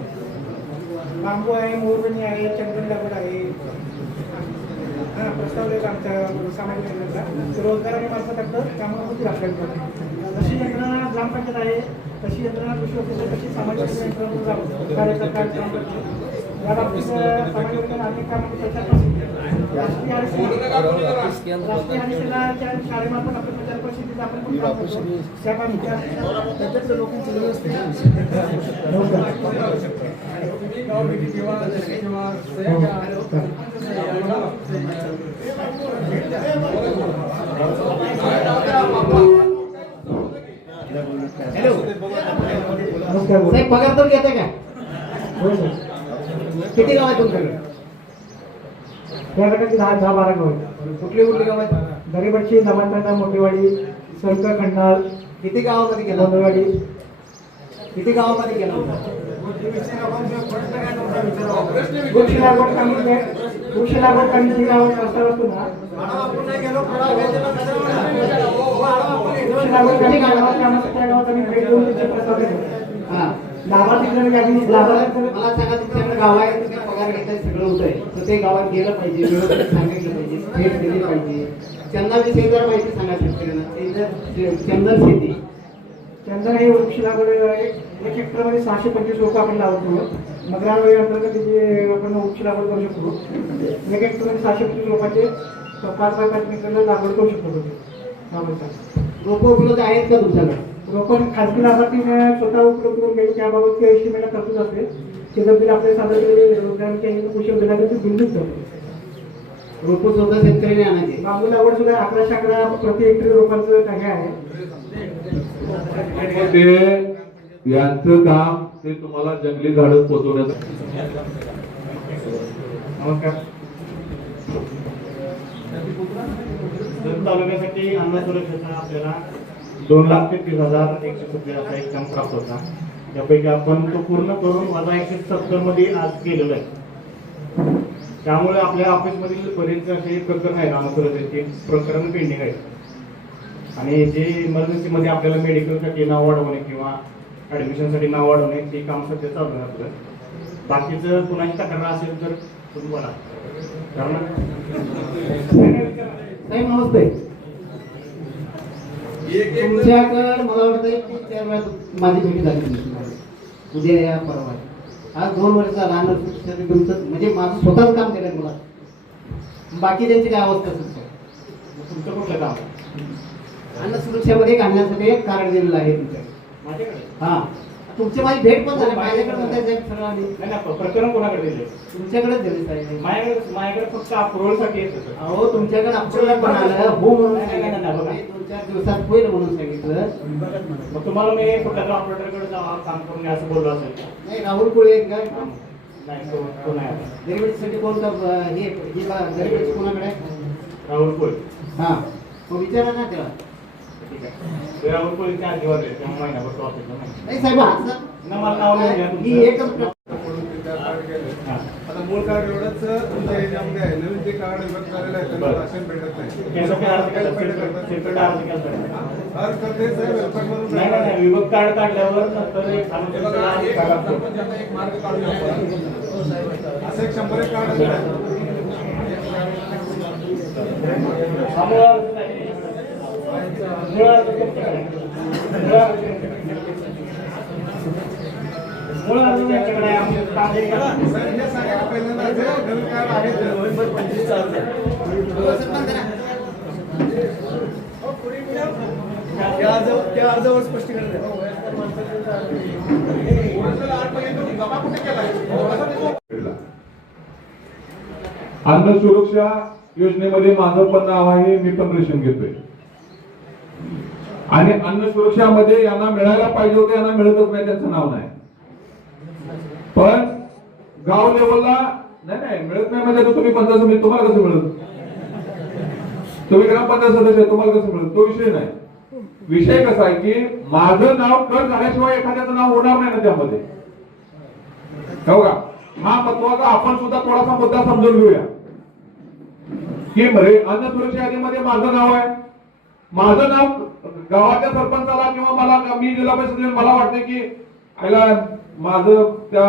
बांबू आहे, मोरवणी आहे, चंदन लागवड आहे. प्रस्ताव एक आमच्या सामाजिक योजनेचा रोजगाराने मार्फत आपलं कामं होतील आपल्याकडे. जशी यंत्रणा ग्रामपंचायत आहे तशी यंत्रणा कृषी ऑफिसर तशी सामाजिक यंत्रणा कार्यक्रम करते. या बाबतीत सामाजिक योजना अनेक कामं प्रचार राष्ट्रीय हरिसेनाच्या शाळेमार्फत आपण प्रचार परिषदेचा आपण पण काम करतो. त्या त्याच्यातलं लोकांची व्यवस्था नमस्कार पगार तर घेते का? हो सर. किती गाव आहे तुमच्याकडे? त्या गटाची 10-12 गाव आहेत. कुठली गाव आहेत? दरीबडची लमानपेटा मोठेवाडी संक खंडाळ. किती गावामध्ये गेला? गोंधळवाडी. किती गावामध्ये गेला? वृक्ष लागवड कमी वृक्ष लागवड कमी गावात प्रस्ताव असतो ना वृक्ष लागवड कमी गावात त्या गावात आम्ही भेट देऊन त्याचे प्रस्ताव देतो. लाभार्थी मला सांगा तुमच्याकडे गाव आहे तुम्ही पगार घेताय सगळं होतंय तर ते गावात गेलं पाहिजे व्यवस्थित सांगितलं पाहिजे भेट दिली पाहिजे. चंदनाची जर माहिती सांगा शेतकऱ्यांना. चंदन शेती चंदन हे वृक्ष लागवड 1 हेक्टरमध्ये 625 लोक आपण लावतो. मगरावेळी अंतर्गत जे आपण वृक्ष लागवड करू शकतो. 1 हेक्टरमध्ये 625 लोकांचे 5x5 मीटरला लागवड करू शकतो. रोपं उपलब्ध आहेत का तुमच्याकडे? रोपं खाजगी लाभार्थीने स्वतः उपलब्ध करून घ्यायची त्याबाबत काही एस्टिमेट तरतूद असते. ते जर बिल आपल्या सादर केलेले रोजगारांच्या कृषी विभागाचे बिंदूच जातो. रोपं सुद्धा शेतकऱ्याने आणायचे. बांबू लागवड सुद्धा 1111 प्रति हेक्टरी रोपांचं काही आहे. ते यांचं काम ते तुम्हाला जंगली झाडं पोचवण्याचं. नमस्कार. तालुक्यासाठी अन्न सुरक्षेचा आपल्याला 2,30,170 असा एक काम प्राप्त होता. त्यापैकी आपण तो पूर्ण करून वजा 170 मध्ये आज केलेला आहे. त्यामुळे आपल्या ऑफिसमधील बरेच असे प्रकरण आहेत अन्न सुरक्षेचे प्रकरण पेंडिंग आहेत. आणि जे इमर्जन्सीमध्ये आपल्याला मेडिकलसाठी नाव वाढवणे किंवा ॲडमिशनसाठी नाव वाढवणे ते काम सध्या चालू आहे आपलं. बाकीचं कुणाची तक्रार असेल तर तुम्ही बोला. नाही नमस्ते. तुमच्याकडे मला वाटतं 3-4 वेळा माझी भेटी झाली उद्या या परवा आज 2 वर्ष झाला अन्न सुरक्षेसाठी तुमचं म्हणजे माझं स्वतःच काम केलं मुला. बाकी त्यांची काय अवस्था असेल तुमचं कुठलं काम अन्न सुरक्षेमध्ये घालण्यासाठी एक कार्ड दिलेलं आहे तुमच्याकडे माझ्याकडे. हा तुमची माझी भेट पण झाली माझ्याकडे म्हणताय सगळं आधी नाही प्रकरण कोणाकडे दिले तुमच्याकडेच दिले साहेब. माझ्याकडे फक्त अप्रुव्हलसाठी येत. अहो तुमच्याकडे अप्रुव्हल पण आलं हो म्हणून सांगितलं 2-4 दिवसात होईल म्हणून सांगितलं. मग तुम्हाला मी कुठल्या ऑपरेटरकडे जावा काम करून असं बोललो असेल नाही. राहुल कोळी एक काय नाही कोण आहे गरिबीसाठी कोणता हे गरिबीची कोणाकडे राहुल कोळी. हा मग विचारा ना त्याला ठीक आहे. राहुल कोळीच्या आधीवर महिन्याभर नाही साहेब मला नाव नाही एकच आता मूळ कार्ड एवढंच तुमच्या एरियामध्ये आहे. नवीन जे कार्ड विभाग झालेलं आहे त्यांना राशन भेटत नाही. विभाग कार्ड काढल्यावर नंतर एक मार्ग काढू असं एक 100 कार्ड अर्जावर स्पष्टीकरण अन्न सुरक्षा योजनेमध्ये माझं पण नाव आहे. मी पण रेशन घेतोय आणि अन्न सुरक्षामध्ये यांना मिळायला पाहिजे होतं यांना मिळतच नाही त्यांचं नाव नाही. पण गाव लेवलला नाही मिळत नाही म्हणजे तुम्ही पंचायत समिती तुम्हाला कसं मिळत तुम्ही ग्रामपंचायत सदस्य तुम्हाला कसं मिळत तो विषय नाही. विषय कसा आहे की माझं नाव कट झाल्याशिवाय एखाद्याचं नाव होणार नाही ना त्यामध्ये हो का. हा महत्वाचा आपण सुद्धा थोडासा मुद्दा समजून घेऊया की अन्न सुरक्षा यादीमध्ये माझं नाव आहे. माझं नाव गावाच्या सरपंचाला किंवा मला मी जिल्हा परिषद मला वाटते की आयला माझं त्या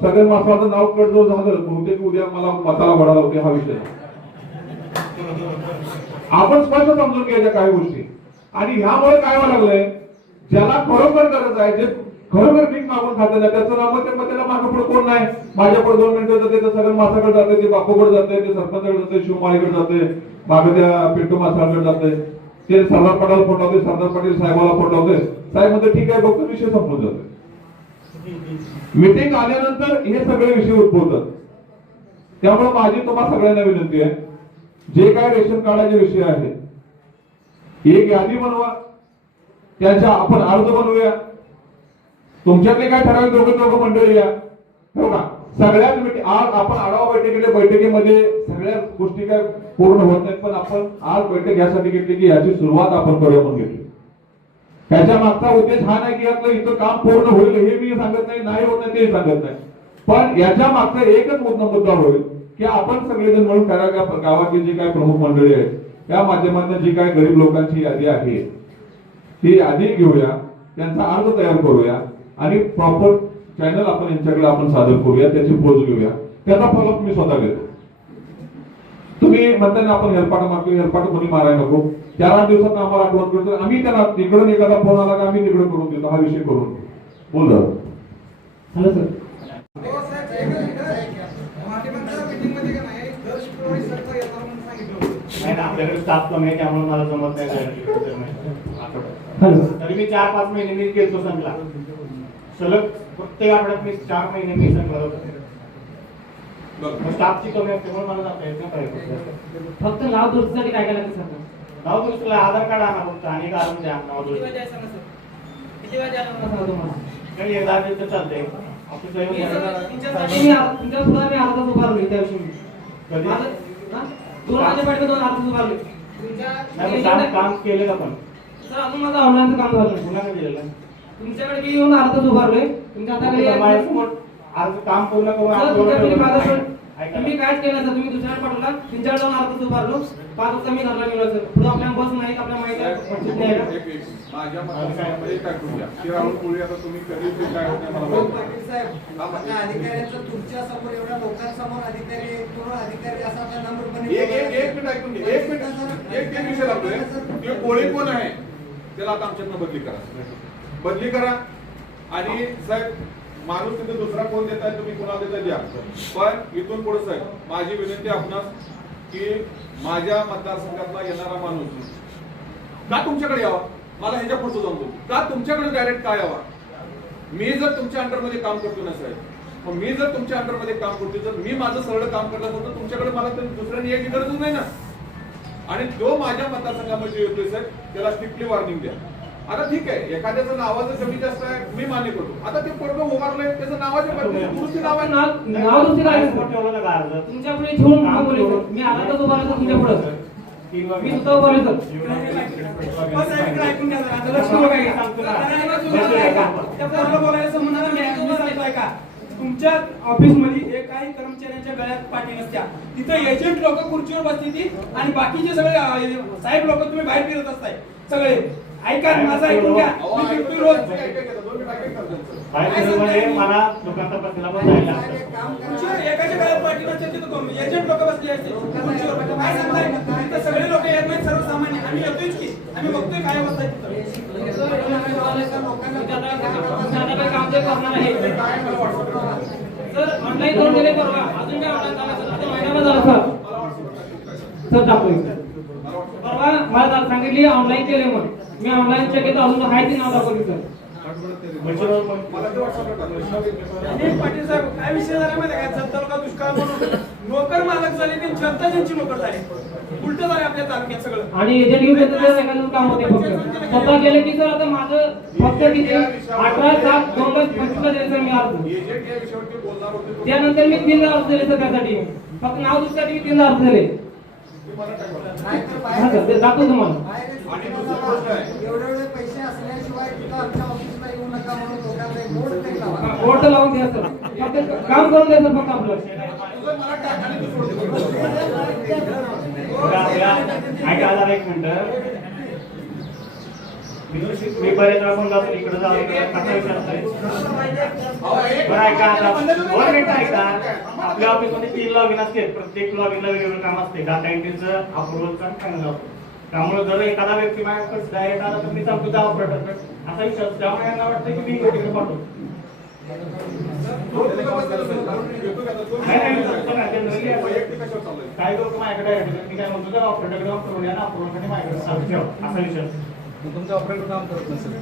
सगळ्या माणसाचं नाव कट जो झालं बहुतेक उद्या मला मताला वडाला होते हा विषय आपण स्पष्ट समजून घ्यायच्या काही गोष्टी. आणि ह्यामुळे काय व्हायला लागलंय ज्याला खरोखर गरज आहे जे खरोखर पीक मागून खात नाही त्याचं नाव मग त्याला मागं पुढे कोण नाही. माझ्याकडे 2 मिनिटं जाते तर सगळं मासाकडे जाते ते बापूकडे जाते ते सरपंचाकडे जाते शिवमाळीकडे जाते मागं त्या पिंटू मासाकडे जाते ते सरदार पटेल फोटवते सरदार पटेल साहेबाला फोटवते साहेब म्हणते ठीक आहे बघतो विषय संपून जाते. मीटिंग आल्यानंतर हे सगळे विषय उद्भवतात. त्यामुळे माझी तुम्हाला सगळ्यांना विनंती आहे जे काय रेशन कार्डाचे विषय आहेत एक यादी बनवा त्याच्या आपण अर्ज बनवूया. तुमच्यातले काय ठराविक दोघं मंडळी या हो का. सगळ्याच आज आपण आढावा बैठकीमध्ये सगळ्या गोष्टी काय पूर्ण होत नाहीत पण आपण आज बैठक यासाठी घेतली की याची सुरुवात आपण करूया म्हणून घेतली. त्याच्या मागचा उद्देश हा नाही की यातलं इथं काम पूर्ण होईल हे मी सांगत नाही होत नाही ते सांगत नाही. पण याच्या मागचा एकच मुद्दा होईल की आपण सगळेजण मिळून गावातली जी काय प्रमुख मंडळी आहेत त्या माध्यमातून जी काय गरीब लोकांची यादी आहे ती यादी घेऊया त्यांचा अर्ज तयार करूया आणि प्रॉपर चॅनल आपण यांच्याकडे आपण सादर करूया त्याची पोच घेऊया. त्याचा फॉलोअप मी स्वतः घेतो. तुम्ही म्हणताना आपण हेलपाट मारतो हेलपाट कोणी मारायला नको. 4-8 दिवसात आम्हाला आठवण करतो आम्ही त्यांना तिकडून एखादा फोन आला का आम्ही तिकडे करून देतो हा विषय करून बोल. हॅलो सर आपल्याकडे स्टाफ कमी आहे त्यामुळे मला जमत नाही. तरी मी 4-5 महिने मी गेलो संपला सलग प्रत्येक आठवड्यात मी 4 महिने मी संपला स्टाफची कमी असल्यामुळे मला जाता येत नाही. फक्त नाव दुरुस्तीसाठी काय काय लागतं सर. नाव दुरुस्तीला आधार कार्ड आणा फक्त आणि एक आधार द्या नाव दुरुस्ती काही 10 दिवस चालतंय. तुमच्यासाठी तुमच्या पुढे मी अर्धा उभारलो त्याविषयी 2 वाजेपर्यंत 2 अर्धा उभारले काम केलं का पण सर. अजून माझं ऑनलाईनचं काम झालं पुन्हा दिलेलं तुमच्याकडे मी येऊन अर्धच उभारलोय तुमच्या हाताखाली आज काम पूर्ण करून तुम्ही कायच केलं सर. तुम्ही दुसऱ्या पाठवला 3-4 जाऊन अर्धच उभारलो 5 वाजता मी घरला गेलो सर. पुढे आपल्या बस नाही आपल्या माहिती आहे माझ्या मतामध्ये काय करूया की राहुल कोळी आता तुम्ही कधी काय होत मला अधिकाऱ्यांचं तुमच्या समोर एवढ्या लोकांसमोर अधिकारी पूर्ण अधिकारी असा आपला नंबर एक मिनिट ऐकून घे. एक विषय लागतोय कोळी कोण आहे त्याला आता आमच्यातनं बदली करा आणि साहेब माणूस तिथे दुसरा कोण देताय तुम्ही कोणाला देता द्या, पण इथून पुढे साहेब माझी विनंती आपणास की माझ्या मतदारसंघातला येणारा माणूस का तुमच्याकडे यावा, मला ह्याच्या पुढचं जाऊन का तुमच्याकडे डायरेक्ट का यावा. मी जर तुमच्या अंडरमध्ये काम करतो ना साहेब, मग मी जर तुमच्या अंडरमध्ये काम करतो, जर मी माझं सरळ काम करत असतो तर तुमच्याकडे मला तर दुसऱ्याने यायची गरजच नाही ना. आणि जो माझ्या मतदारसंघामध्ये येतोय साहेब त्याला स्ट्रिक्टली वॉर्निंग द्या. आता ठीक आहे, एखाद्याचं नावाचं कमी जास्त आहे मी मान्य करतो. आता ते पोरगं उभारलंय त्याचं नावाच्या दुरुस्ती नाव आहे, नाव दुसरी काय तुमच्या पुढे ठेवून नाव बोलायचं. मी आला तर उभारलो तुमच्या पुढे मी सुद्धा बोलायचं. तुमच्या ऑफिस मध्ये काही कर्मचाऱ्यांच्या गळ्यात पाठी नसत्या, तिथं एजंट लोक खुर्चीवर बसते आणि बाकीचे सगळे साहेब लोक तुम्ही बाहेर फिरत असताय सगळे. ऐका माझं ऐकून घ्या. मी फिरतोय रोज मला दुकानात बसला पण जायला खुर्चीवर एकाच्या गळ्यात पाठी नसते, तिथं दोन एजंट लोक बसले असते खुर्चीवर. काय सांगताय, तिथं सगळे लोक येत नाहीत सर्वसामान्य. आम्ही येतोयच की, आम्ही बघतोय काय होत आहे काम ते करणार आहे. सर ऑनलाईन करून दिले परवा, अजून काय ऑनलाईन झालं महिनाभर झाला सर दाखवलं परवा मला सांगितली ऑनलाईन केले म्हणून. मी ऑनलाईन चेक केलं अजून आहे ती नाव दाखवली सर. पाटील साहेब काय विषय झाला माहिती आहे का, तालुका दुष्काळ म्हणून नोकर मालक झाले ते जनता ज्यांची नोकर झाली, उलट झाले आपल्या तालुक्यात सगळं. आणि एजंट घेऊन एखादं काम होते फक्त स्वतः गेले की सर आता माझं फक्त किती 18/7/2025 द्यायचं मी अर्ज. त्यानंतर मी 3 अर्ज दिले सर त्यासाठी, फक्त नाव दुसऱ्यासाठी 3 अर्ज दिले. दाखवतो तुम्हाला एवढे पैसे असल्याशिवाय बोर्ड लावून द्या सर, फक्त काम करून द्या सर फक्त आपलं. एक मिनिट मी बरेच वेळा फोन लावतो इकडे जाऊन कसा विचार बरं ऐका आता 2 मिनिटं ऐका. आपल्या ऑफिसमध्ये 3 लॉगिन असते, प्रत्येक लॉगिनला वेगवेगळं काम असते. डाटा एंट्रीचं, अप्रुव्हलचं आणि फायनल अप्रुव्हल. त्यामुळे जर एखादा व्यक्ती माझ्याकडे डायरेक्ट आला तर मी सांगतो त्या ऑपरेटरकडे असा विषय असतो. त्यामुळे यांना वाटतं की मी तिकडे पाठवतो. काय करतो माझ्याकडे डायरेक्ट मी काय म्हणतो त्या ऑपरेटरकडे अप्रुव्हल या ना अप्रुव्हलसाठी माझ्याकडे असा विषय असतो. तुमचं ऑपरेटर काम करत नसेल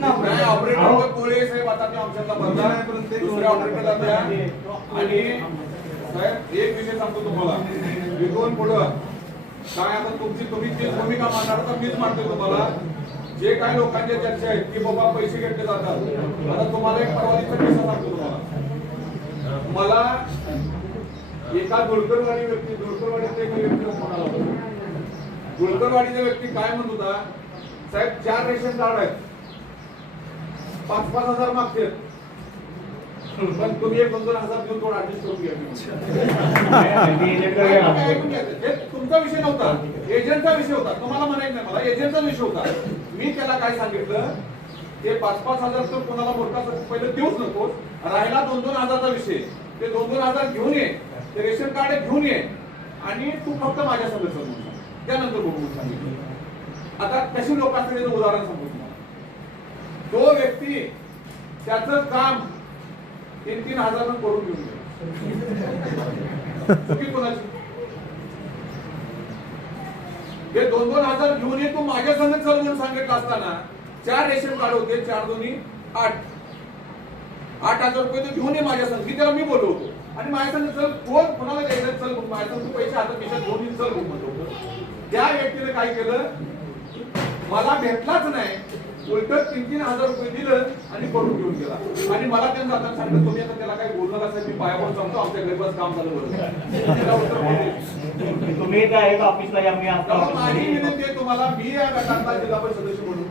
नाही ऑपरेटर कोळे साहेब आता ते आमच्यातला बदला दुसऱ्या ऑपरेटरला द्या. आणि साहेब एक विषय सांगतो तुम्हाला, इथून पुढं काय आता तुम्ही जी भूमिका मांडणार तर मीच मांडतो तुम्हाला. जे काही लोकांच्या चर्चा आहेत की बाबा पैसे घेतले जातात, आता तुम्हाला एक परवानगीचा किस्सा सांगतो तुम्हाला. मला एका दुळकरवाडी दुळकरवाडीचा एक व्यक्ती फोन आला होता. दुळकरवाडीचा व्यक्ती काय म्हणत होता, साहेब 4 रेशन कार्ड आहेत, 5-5 हजार मागते, पण तुम्ही 1-2 हजार देऊन थोडं ऍडजस्ट करून घ्या. तुमचा विषय नव्हता, एजंटचा विषय होता. तुम्हाला म्हणायचं नाही, मला एजंटचा विषय होता. मी त्याला काय सांगितलं, ते 5-5 हजार तर कोणाला मोठा पहिलं देऊच नको. राहिला 2-2 हजारचा विषय, ते 2-2 हजार घेऊन ये, ते रेशन कार्ड घेऊन ये आणि तू फक्त माझ्या समोर सांगून त्यानंतर बघून सांगितलं. आता कशी लोक असतील उदाहरण सांगतो तुम्हाला. तो व्यक्ती त्याचं काम 3-3 हजार करून घेऊन गेला. चुकी कोणाची? हे 2-2 हजार घेऊन ये तू माझ्या संग चल म्हणून सांगितलं असताना 4 रेशन कार्ड होते, 4 दोन्ही 8 हजार रुपये तू घेऊन ये माझ्या संग. मी त्याला मी बोलवतो आणि माझ्या संग चल कोण कोणाला द्यायचं चल माझ्या संग तू पैसे हातात खिशात घेऊन चल म्हणतो. त्या व्यक्तीने काय केलं, मला भेटलाच नाही, उलट 3-3 हजार रुपये दिलं आणि करून घेऊन गेला. आणि मला त्यांना आता सांगितलं तुम्ही आता त्याला काही बोलणार असेल मी पायावर सांगतो आमच्या गरीबाचं काम झालं तुम्ही डायरेक्ट ऑफिसला या. मी आता माझी विनंती आहे तुम्हाला, मी या गटातला जिल्हा परिषद सदस्य म्हणून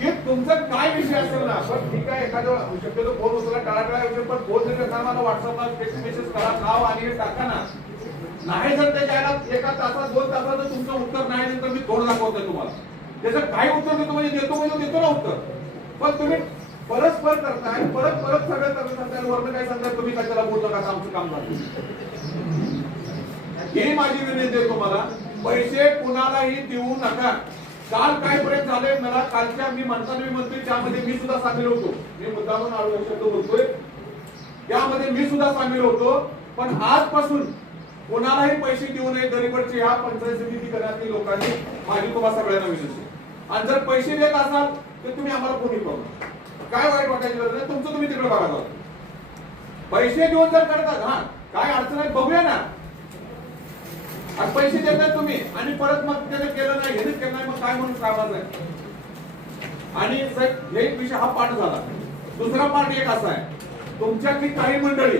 की तुमचा काय विषय असेल ना, पण ठीक आहे एखाद्या शक्यतो फोन उचला टाळाटाळा विषय, पण फोन जर करताना मला व्हॉट्सअपला टेक्स्ट मेसेज करा, नाव आणि हे टाका ना. नाही जर ते जायला 1 तासात 2 तासात तुमचं उत्तर नाही दिलं तर मी तोड दाखवतोय तुम्हाला. त्याचं काही उत्तर देतो म्हणजे देतो ना उत्तर, पण तुम्ही परस्पर करताय, परत सगळं करताय, वरनं काय सांगताय तुम्ही कशाला बोलता का आमचं काम झालं. ही माझी विनंती आहे तुम्हाला, पैसे कुणालाही देऊ नका. काल काय पर्यंत झालंय मला कालच्या मी म्हणतोय त्यामध्ये मी सुद्धा सामील होतो. मी मुद्दामून शब्द बोलतोय त्यामध्ये मी सुद्धा सामील होतो. पण आजपासून कोणालाही पैसे देऊ नये गरीबडचे ह्या पंचायत समिती करण्यातील लोकांनी माझी तुम्हाला सगळ्यांना विनंती. आणि जर पैसे देत असाल तर तुम्ही आम्हाला कोणी बघा, काय वाईट वाटायची गरज नाही. तुमचं तुम्ही तिकडे बघा. पैसे देऊन जर करतात हा काय अडचण आहे बघूया ना. आज पैसे देतात तुम्ही आणि परत मग त्याने केलं नाही हेच केलं नाही मग काय म्हणून कामाचं आहे. आणि साहेब एक विषय हा पाठ झाला. दुसरा पाठ एक असा आहे तुमच्यातली काही मंडळी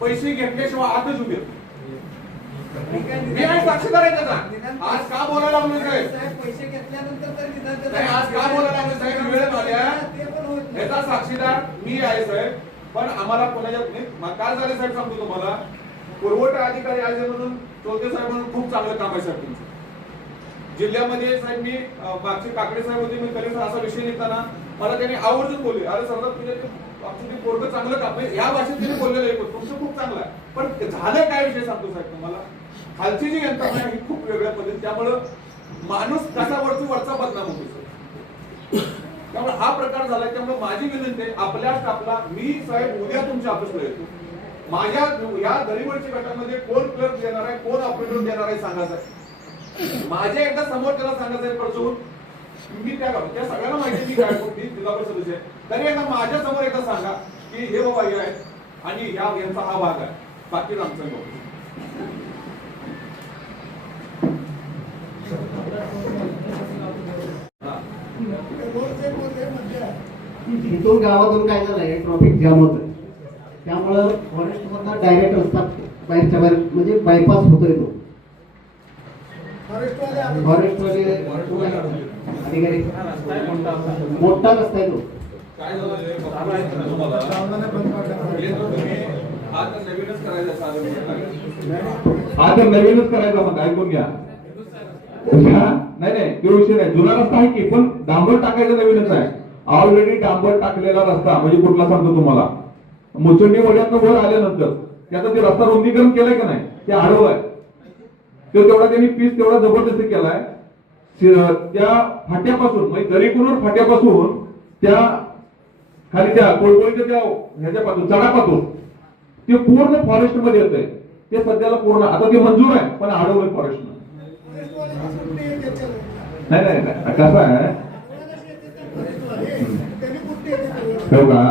पैसे घेतल्याशिवाय आतच उभी. मी आहे साक्षीदार आहे त्याचा. आज का बोलायला लागलो साहेब? पैसे घेतल्यानंतर नाही आज का बोलायला लागलो साहेब? वेळ झाल्या याचा साक्षीदार मी आहे साहेब. पण आम्हाला कोणाच्या काय झालं साहेब सांगतो तुम्हाला. पुरवठा अधिकारी आहे म्हणून चौधरी साहेब म्हणून खूप चांगलं काम आहे साहेब तुमचं जिल्ह्यामध्ये. साहेब मी मागचे काकडे साहेब होते मी कलेक्टर असा विषय निघताना मला त्यांनी आवर्जून बोलले अरे सरदार तुझे आमचं ते पोरगं चांगलं काम आहे या भाषेत त्यांनी बोललेलं आहे तुमचं खूप चांगलं आहे. पण झालं काय विषय सांगतो साहेब तुम्हाला. खालची जी यंत्रणा आहे ही खूप वेगळ्या पद्धती त्यामुळं माणूस कसा वरचा बदनाम होतो. त्यामुळे हा प्रकार झाला. त्यामुळे माझी विनंती आहे आपल्या स्टाफला मी साहेब उद्या तुमच्या ऑफिसला येतो. माझ्या या गरीबडच्या गटामध्ये कोण क्लर्क देणार आहे कोण ऑपरेटर देणार आहे सांगायचं. माझ्या एकदा समोर त्याला सांगायचं आहे परजून मी त्या सगळ्यांना माहिती मी काय मी जिल्हा परिषद सदस्य आहे तरी एकदा माझ्या समोर एकदा सांगा की हे बाबा हे आहेत आणि यांचा हा भाग आहे बाकी आमचं लोक. इथून गावातून काय झालंय ट्रॉफिक जाम होत त्यामुळं फॉरेस्ट मधला डायरेक्ट रस्ता बाहेरच्या बाहेर म्हणजे बायपास होतोय तो. फॉरेस्ट वाले अधिकारी मोठा रस्ता आहे तो. काय झालं आता नवीनच करायचा मग ऐकून घ्या. नाही तो विषय नाही जुना रस्ता आहे की पण डांबर टाकायचा नवीनच आहे. ऑलरेडी डांबर टाकलेला रस्ता म्हणजे कुठला सांगतो तुम्हाला मुचंडी वड्यातनं वर आल्यानंतर त्याचा ते रस्ता रुंदीकरण केलंय का नाही ते आडवं आहे. तो तेवढा त्यांनी पीस तेवढा जबरदस्ती केलाय त्या फाट्यापासून म्हणजे दरीकुनूर फाट्यापासून त्या खाली त्या कोळकोळीच्या त्या ह्याच्यापासून चढापासून ते पूर्ण फॉरेस्ट मध्ये येतंय. ते सध्याला पूर्ण आता ते मंजूर आहे पण अडवलंय फॉरेस्टनं. नाही कसं आहे बघा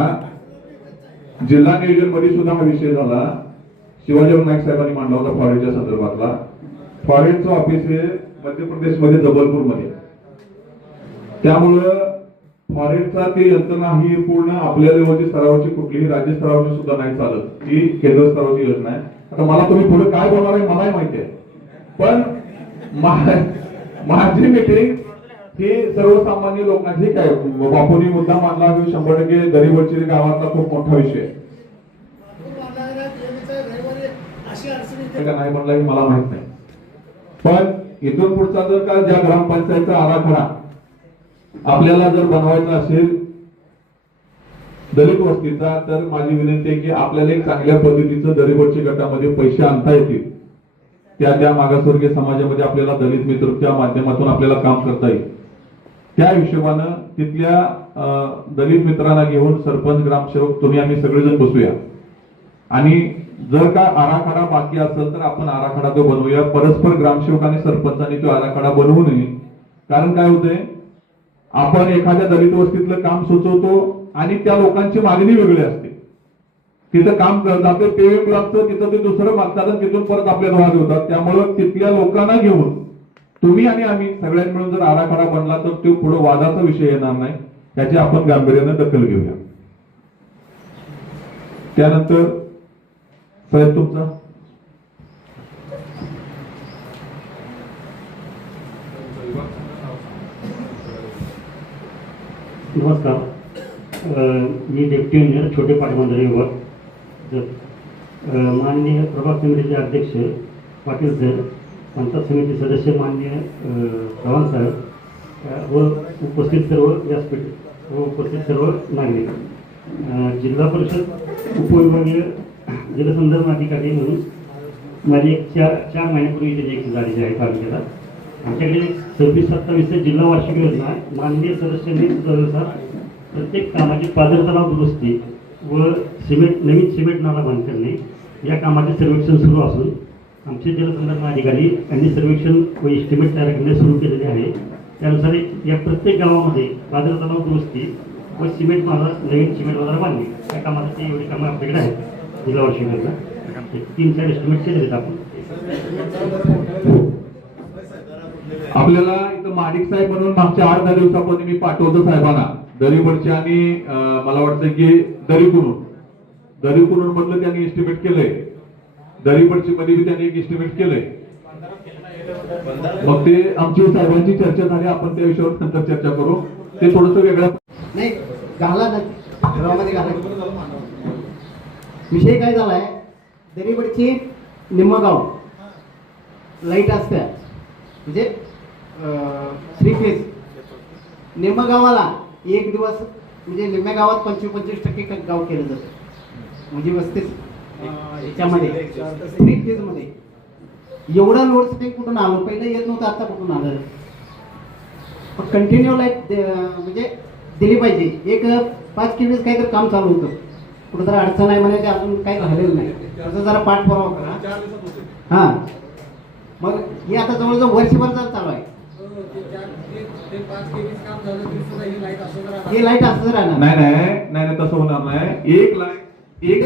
जिल्हा नियोजन मध्ये सुद्धा हा विषय झाला. शिवाजीराव नाईक साहेबांनी मांडला होता फॉरेस्टच्या संदर्भातला. फॉरेस्टचं ऑफिस हे मध्य प्रदेश मध्ये जबलपूर मध्ये त्यामुळं फॉरेस्टचा ती यंत्रणा ही पूर्ण आपल्या लेवलची स्तरावरची कुठलीही राज्य स्तरावरची सुद्धा नाही चालत. ही केंद्र स्तरावरची योजना आहे. आता मला तुम्ही पुढे काय बोलणार आहे मलाही माहिती आहे पण माझी मीटिंग ही सर्वसामान्य लोकांची काय बापूंनी मुद्दा मांडला 100% गरीबडची गावातला खूप मोठा विषय नाही म्हणला की मला माहित नाही. पण इथून पुढचा जर का ज्या ग्रामपंचायतचा आराखडा आपल्याला जर बनवायचा असेल दलित वस्तीचा तर माझी विनंती आहे की आपल्याला एक चांगल्या पद्धतीचं गरीबडच्या गटामध्ये पैसे आणता येतील. त्या मागासवर्गीय समाजामध्ये आपल्याला दलित मित्रच्या माध्यमातून आपल्याला काम करता येईल. त्या हिशोबानं तिथल्या दलित मित्रांना घेऊन सरपंच ग्रामसेवक तुम्ही आम्ही सगळेजण बसूया आणि जर का आराखडा बाकी असेल तर आपण आराखडा तो बनवूया. परस्पर ग्रामसेवक आणि सरपंचांनी तो आराखडा बनवू नये. कारण काय होतंय आपण एखाद्या दलित वस्तीतलं काम सुचवतो आणि त्या लोकांची मागणी वेगळी असते. तिथं काम जातं पेविंग लागतं तिथं ते दुसरं मागतात तिथून परत आपल्याला वाद होतात. त्यामुळं तिथल्या लोकांना घेऊन तुम्ही आणि आम्ही सगळ्यांनी मिळून जर आराखडा बनला तर तो पुढे वादाचा विषय येणार नाही. त्याची आपण गांभीर्याने दखल घेऊया. त्यानंतर साहेब तुमचा नमस्कार. मी डेप्युटी इंजिनियर छोटे पाटबंधारे विभाग. माननीय प्रभाग समितीचे अध्यक्ष पाटील साहेब पंचायत समिती सदस्य माननीय चव्हाण साहेब व उपस्थित सर्व व्यासपीठ व उपस्थित सर्व नागरिक. जिल्हा परिषद उपविभागीय जलसंधारण अधिकारी म्हणून माझी एक चार महिन्यापूर्वी त्याची एक झालेली आहे तालुक्याला. आमच्याकडे 26-27 जिल्हा वार्षिक योजना माननीय सदस्यांनी सुचवल्यानुसार प्रत्येक कामाची पाझरतलाव दुरुस्ती व नवीन सिमेंट नाला बांध करणे या कामाचे सर्वेक्षण सुरू असून आमचे जलसंधारण अधिकारी यांनी सर्वेक्षण व एस्टिमेट तयार करणे सुरू केलेले आहे. त्यानुसार या प्रत्येक गावामध्ये पाझरतलाव दुरुस्ती व सिमेंट नाला नवीन सिमेंट बाजार बांधणे या कामासाठी एवढी कामं आपल्याकडे आहेत जिल्हा वार्षिक योजना. 3-4 एस्टिमेट केले आहेत आपण. आपल्याला इथं माडिक साहेब म्हणून मागच्या 8-10 दिवसापूर्वी मी पाठवतो साहेबांना दरीवरची आणि मला वाटतं की दरीकुरून मधलं त्यांनी एस्टिमेट केलंय. दरीवरची मध्ये बी त्यांनी एक एस्टिमेट केलंय. मग ते आमची साहेबांची चर्चा झाली, आपण त्या विषयावर नंतर चर्चा करू. ते थोडस वेगळं नाही घाला घरामध्ये घाला. विषय काय झालाय, दरीवरची निम्मगाव लाईट असते म्हणजे 3 फेज. निम्म गावाला एक दिवस म्हणजे निम्म्या गावात 25% गाव केलं जातं म्हणजे वस्तीच ह्याच्यामध्ये 3 फेज मध्ये. एवढा लोड सेटिंग कुठून आलो, पहिलं येत नव्हतं, आता कुठून आलं. कंटिन्यू लाईट म्हणजे दिली पाहिजे. एक 5 किलोमीटर काहीतरी काम चालू होतं, कुठं जरा अडचण आहे म्हणे, ते अजून काही झालेलं नाही, त्याचा जरा पाठपुरावा करा. हां मग हे आता जवळजवळ वर्षभर जर चालू आहे. हे लाईट असं राहणार नाही तसं होणार नाही. एक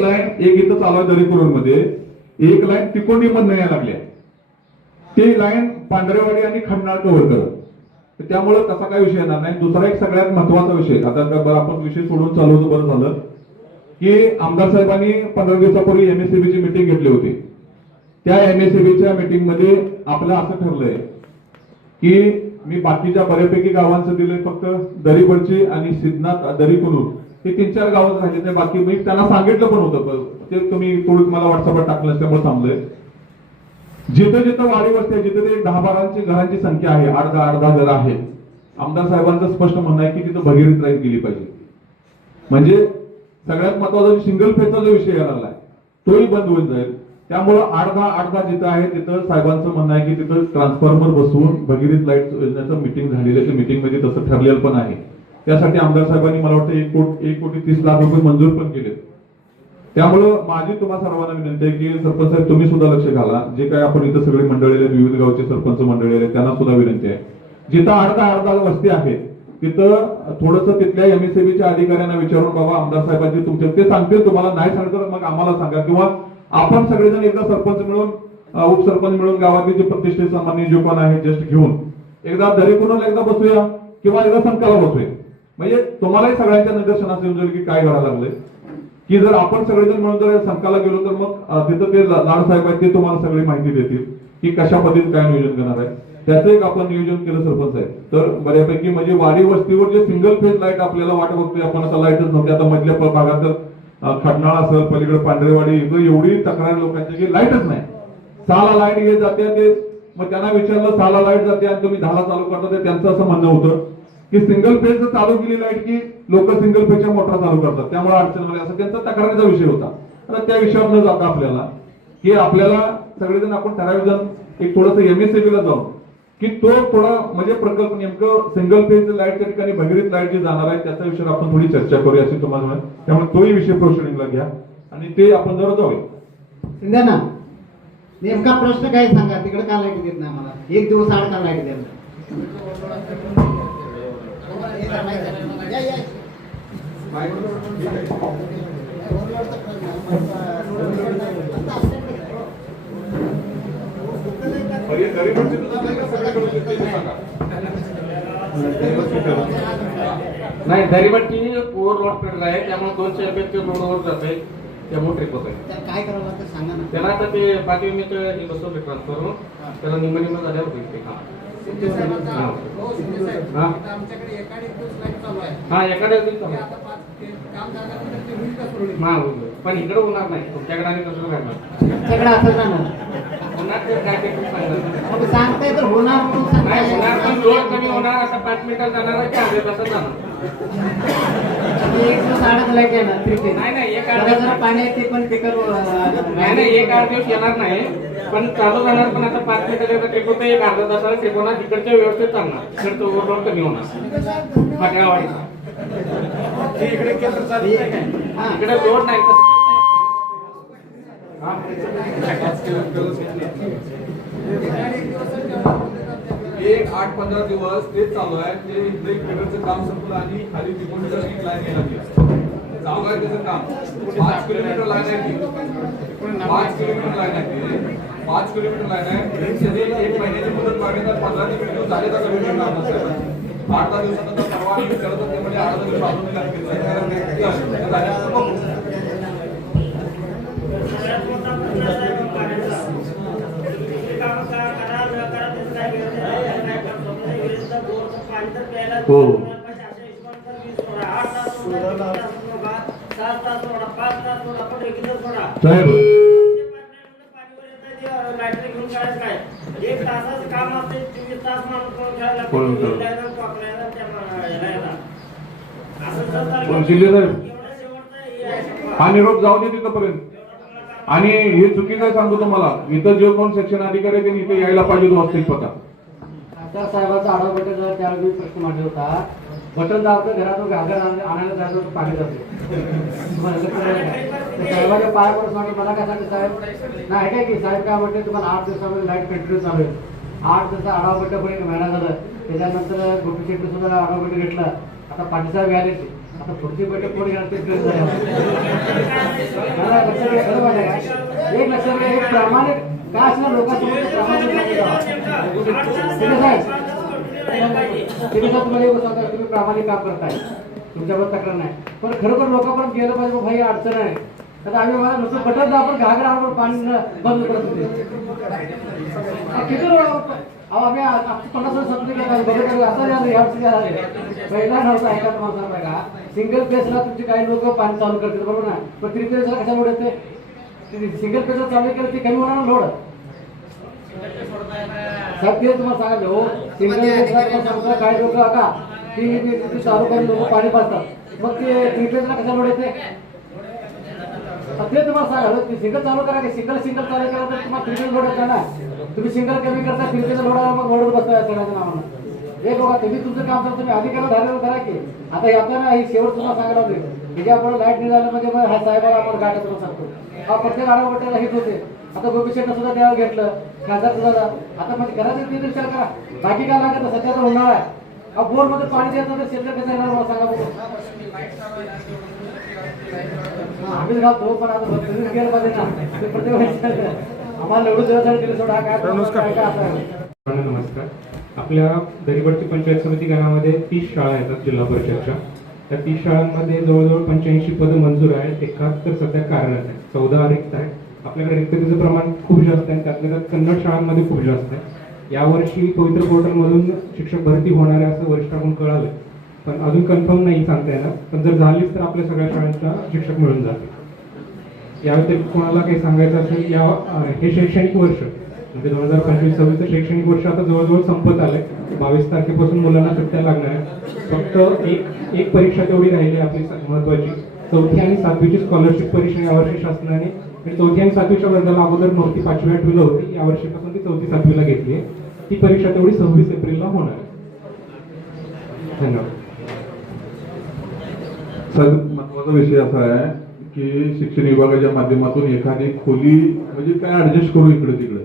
लाईन इथं चालू आहे दरीकुरण मध्ये, एक लाईन तिकोंडी मध्ये यायला लागल्या. ते लाईन पांढरेवाडी आणि खंडाळ कव्हर करत, त्यामुळे तसा काही विषय येणार नाही. दुसरा एक सगळ्यात महत्वाचा विषय, आता आपण विषय सोडून चालू होतो, बरं झालं की आमदार साहेबांनी 15 दिवसापूर्वी MSCB ची मीटिंग घेतली होती. त्या MSCBच्या मीटिंग मध्ये आपलं असं ठरलंय की मी बाकीच्या बऱ्यापैकी गावांचं दिलंय, फक्त दरीवरची आणि सिद्धनाथ दरीकुरून हे 3-4 गावात राहिले नाही. बाकी मी त्यांना सांगितलं पण होतं, ते तुम्ही थोडं मला व्हॉट्सअपवर टाकलं असल्यामुळे थांबलंय. जिथं जिथं वाडी वस्ती आहे, जिथं ते 10-12 घरांची संख्या आहे, 8-10 घर आहे, आमदार साहेबांचं स्पष्ट म्हणणं आहे की तिथं भगीरथ लाईट गेली पाहिजे. म्हणजे सगळ्यात महत्वाचा सिंगल फेजचा जो विषय आलेला आहे तोही बंद होऊन जाईल. त्यामुळं 8-10 जिथं आहे तिथं साहेबांचं म्हणणं आहे की तिथं ट्रान्सफॉर्मर बसवून भगीरथ लाईट योजनेचं मीटिंग झालेलं आहे. मीटिंग मध्ये तसं ठरलेलं पण आहे. त्यासाठी आमदार साहेबांनी मला वाटतं 1,30,00,000 रुपये मंजूर पण केले. त्यामुळं माझी तुम्हा सर्वांना विनंती आहे की सरपंच साहेब तुम्ही सुद्धा लक्ष घाला. जे काय आपण इथं सगळे मंडळी आहेत, विविध गावचे सरपंच मंडळी आहेत, त्यांना सुद्धा विनंती आहे, जिथं 8-10 वस्ती आहे तिथं थोडंसं तिथल्या MSCBच्या अधिकाऱ्यांना विचारून बाबा आमदार साहेबांचे तुमचे ते सांगतील, तुम्हाला नाही सांगतं मग आम्हाला सांगा, किंवा आपण सगळेजण एकदा सरपंच मिळून उपसरपंच मिळून गावातले जे प्रतिष्ठित सामान्य जे कोण आहे जस्ट घेऊन एकदा दरीकुणाला एकदा बसूया किंवा एकदा संकाला बसूया. म्हणजे तुम्हालाही सगळ्यांच्या निदर्शनास येऊन जाईल की काय करायला लागलंय. की जर आपण सगळेजण मिळून जर संकाला गेलो तर मग तिथं ते लाड साहेब आहेत, ते तुम्हाला सगळी माहिती देतील की कशा पद्धतीने काय नियोजन करणार आहे. त्याचं एक आपण नियोजन केलं सरपंच आहे तर बऱ्यापैकी म्हणजे वाडी वस्तीवर जे सिंगल फेज लाईट आपल्याला वाट बघतोय आपण, आता लाईटच नव्हती. आता मधल्या भागात तर खडनाळ असेल, पलीकडे पांढरेवाडी, एवढी तक्रार लोकांची की लाईटच नाही. 6ला लाईट येत जाते, ते मग त्यांना विचारलं 6ला लाईट जाते आणि तुम्ही 10ला चालू करता, त्यांचं असं म्हणणं होतं की सिंगल फेज चालू केली लाईट की लोक सिंगल फेजच्या मोटर चालू करतात, त्यामुळे अडचण होईल, असं त्यांचा तक्रारीचा विषय होता. तर त्या विषयावर न जाता की आपल्याला सगळेजण आपण ठराविक जण एक थोडंसं MSCBला जाऊन की तो थोडा म्हणजे प्रकल्प नेमकं सिंगल फेज लाईटच्या ठिकाणी भगीरथ लाईट जी जाणार आहे त्याच्या विषयावर आपण थोडी चर्चा करूया अशी तुम्हाला म्हणून. त्यामुळे तोही विषय प्रोसिडिंगला घ्या आणि ते आपण जरा जाऊया. ना नेमका प्रश्न काय सांगा, तिकडे का लाईट देत नाही मला, एक दिवस आड का लाईट देत नाही दरीवरची ओव्हरलोड पेड आहे, त्यामुळे 200 रुपये रोडवर जाते, त्यामुळे ट्रिप होत आहे. काय करावं लागतं सांगा ना. त्याला आता ते बाकी मी हे बसवले ट्रान्सफर, त्याला निम्म झाल्यावर होईल ते काम. हा एखाद्या दिवस पण इकडे होणार नाही, तुमच्याकडे आणि कसं तुमच्याकडे असं राहणार होणार ते काय ते सांगणार सांगताय तर होणार म्हणून नाही होणार, पण लोड कमी होणार. आता 5 मिनिटात जाणार आहे की अर्ध्या तासात जाणार. एक दिवस आडच लाईट येणार, नाही एक जरा पाणी आहे ते पण पिकर नाही एक 8 दिवस येणार नाही, पण चालू राहणार, पण आता 5 मिनिटाच्या टेप होतं, एक अर्धा तासाला टेप होणार, तिकडच्या व्यवस्थेत चालणार, खर्च ओव्हरलोड कमी होणार पाट्यावाडीचा. इकडे केंद्र चालू इकडे लोड नाही तसं. एक 8-15 दिवस तेच चालू आहे. ते इथलं एक वेगळंचं काम संपलं आणि खाली तिकडून जर एक लाईन यायला लागली. चालू आहे त्याचं काम. 5 किलोमीटर लाईन आहे ती. 5 किलोमीटर लाईन आहे ती. 5 किलोमीटर लाईन आहे. त्याची एक महिन्याची मुदत मागे तर 15 ते 20 दिवस झाले तर कमी करणार नसेल. 8-10 दिवसात आता परवा आम्ही करत होते म्हणजे 8 दिवस अजून हो साहेब हा निरोप जाऊ दे तिथपर्यंत. आणि हे चुकीचं सांगतो तुम्हाला, इथं जे कोण सेक्शन अधिकारी त्यांनी इथे यायला पाहिजे वास्तविक पता. आता साहेबांचा आढावा बटन त्यावेळी प्रश्न मांडला होता, बटन दाबतं घरातून घागर आणायला जातो पाणी जाते. साहेबांच्या पायावर सांगतो मला काय सांगते साहेब नाही काय की साहेब काय म्हणते तुम्हाला 8 दिवसामध्ये लाईट कंटिन्यू चालू आहे. 8 दिवसाचा आढावा बटन पण एक महिना झालं. त्याच्यानंतर गोपी शेट्टी सुद्धा आढावा बटन घेतला. आता पाटील साहेब यायले, आता पुढची बैठक कोणी घेणार ते एक लक्षात घ्या, एक प्रामाणिक काय असणार लोकांसमोर तुम्ही प्रामाणिक काम करताय, तुमच्यावर तक्रार नाही, पण खरोखर लोकांपर्यंत गेलं पाहिजे भाई अडचण आहे. आता आम्ही मला नुसतं बटन आपण घागर आणून पाणी बंद करत होते. किती आम्ही 50 वर्ष बघत असं झालं या पहिला नव्हता ऐका तुम्हाला सांगा का सिंगल फेसला तुमचे काही लोक पाणी चालू करतात बरोबर ना, पण 3 फेसला कशा लोड येते? सिंगल फेसला चालू केलं ते कमी होणार ना लोड. साहेब ते तुम्हाला सांगायचं हो, सिंगल फेसला सांगता काही लोक आता 3 फेस चालू करून लोक पाणी पाजतात, मग ते 3 फेसला कशा लोड येते ते तुम्हाला सांगा. सिंगल चालू करा की सिंगल चालू केला तर तुम्हाला 3 फेस लोड येतात ना. तुम्ही सिंगल कमी करता 3 फेस लोड मग लोड बसताय सगळ्याच्या नावानं. हे बघा तुम्ही तुमचं काम करता, तुम्ही अधिकाऱ्याला धारायला करा की. आता येताना ही शेवट तुम्हाला सांगायला होते त्याच्या आपण लाईट नाही झालं म्हणजे मग हा साहेबाला आपण गाड्या तुम्हाला सांगतो. हा प्रत्येक आढावा हिट होते. आता गोपी शेट्टी सुद्धा त्यावर घेतलं, खासदार सुद्धा. आता म्हणजे घराचे 3 विचार करा, बाकी काय लागत सध्या तर उन्हाळा आहे. हा बोर मध्ये पाणी द्यायचं तर शेतकरी कसं येणार मला सांगा बघू. आम्हीच घालतो पण आता तुम्ही गेलं पाहिजे ना प्रत्येक आम्हाला निवडून देण्यासाठी दिलं सोडा काय नमस्कार. आपल्या दरिवडची पंचायत समिती गणामध्ये 30 शाळा येतात जिल्हा परिषदच्या. त्या 30 शाळांमध्ये जवळजवळ 85 पदं मंजूर आहेत, 71 सध्या कार्यरत आहेत, 14 रिक्त आहेत. आपल्याकडे रिक्ततेचं प्रमाण खूप जास्त आहे, त्यातल्या त्यात कन्नड शाळांमध्ये खूप जास्त आहे. यावर्षी पवित्र पोर्टलमधून शिक्षक भरती होणार आहे असं वरिष्ठांकडून कळालं, पण अजून कन्फर्म नाही सांगता येणार. पण जर झालीच तर आपल्या सगळ्या शाळांचा शिक्षक मिळून जातील. या व्यतिरिक्त कोणाला काही सांगायचं असेल, या हे शैक्षणिक वर्ष म्हणजे 2025-26 शैक्षणिक वर्ष आता जवळजवळ संपत आलंय. 22 तारखेपासून मुलांना सुट्ट्या लागणार आहेत. फक्त एक परीक्षा तेवढी राहिली आपली महत्वाची, 4थी आणि 7वीची स्कॉलरशिप परीक्षा यावर्षी शासनाने 4थी आणि 7वीच्या वर्गाला अगोदर नव्हती, 5वी 8वीला होती, यावर्षीपासून ती 4थी 7वीला घेतली आहे. ती परीक्षा तेवढी 26 एप्रिलला होणार आहे. धन्यवाद. सर महत्वाचा विषय असा आहे की शिक्षण विभागाच्या माध्यमातून एखादी खोली म्हणजे काय ऍडजस्ट करू इकडे तिकडे,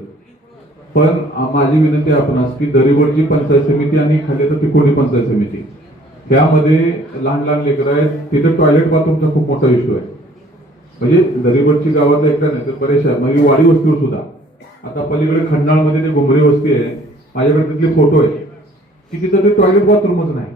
पण माझी विनंती आपणास की दरिवडची पंचायत समिती आणि खाली तर तिकोणी पंचायत समिती त्यामध्ये लहान लहान लेकरं आहेत, तिथे टॉयलेट बाथरूमचा खूप मोठा इश्यू आहे. म्हणजे दरिवडची गावातल्या एकदा नाही तर बरेचशा म्हणजे वाडी वस्तीवर सुद्धा. आता पलीकडे खंडाळमध्ये ते घुमरी वस्ती आहे, माझ्याकडे तिथले फोटो आहेत की तिथं ते टॉयलेट बाथरूमच नाही.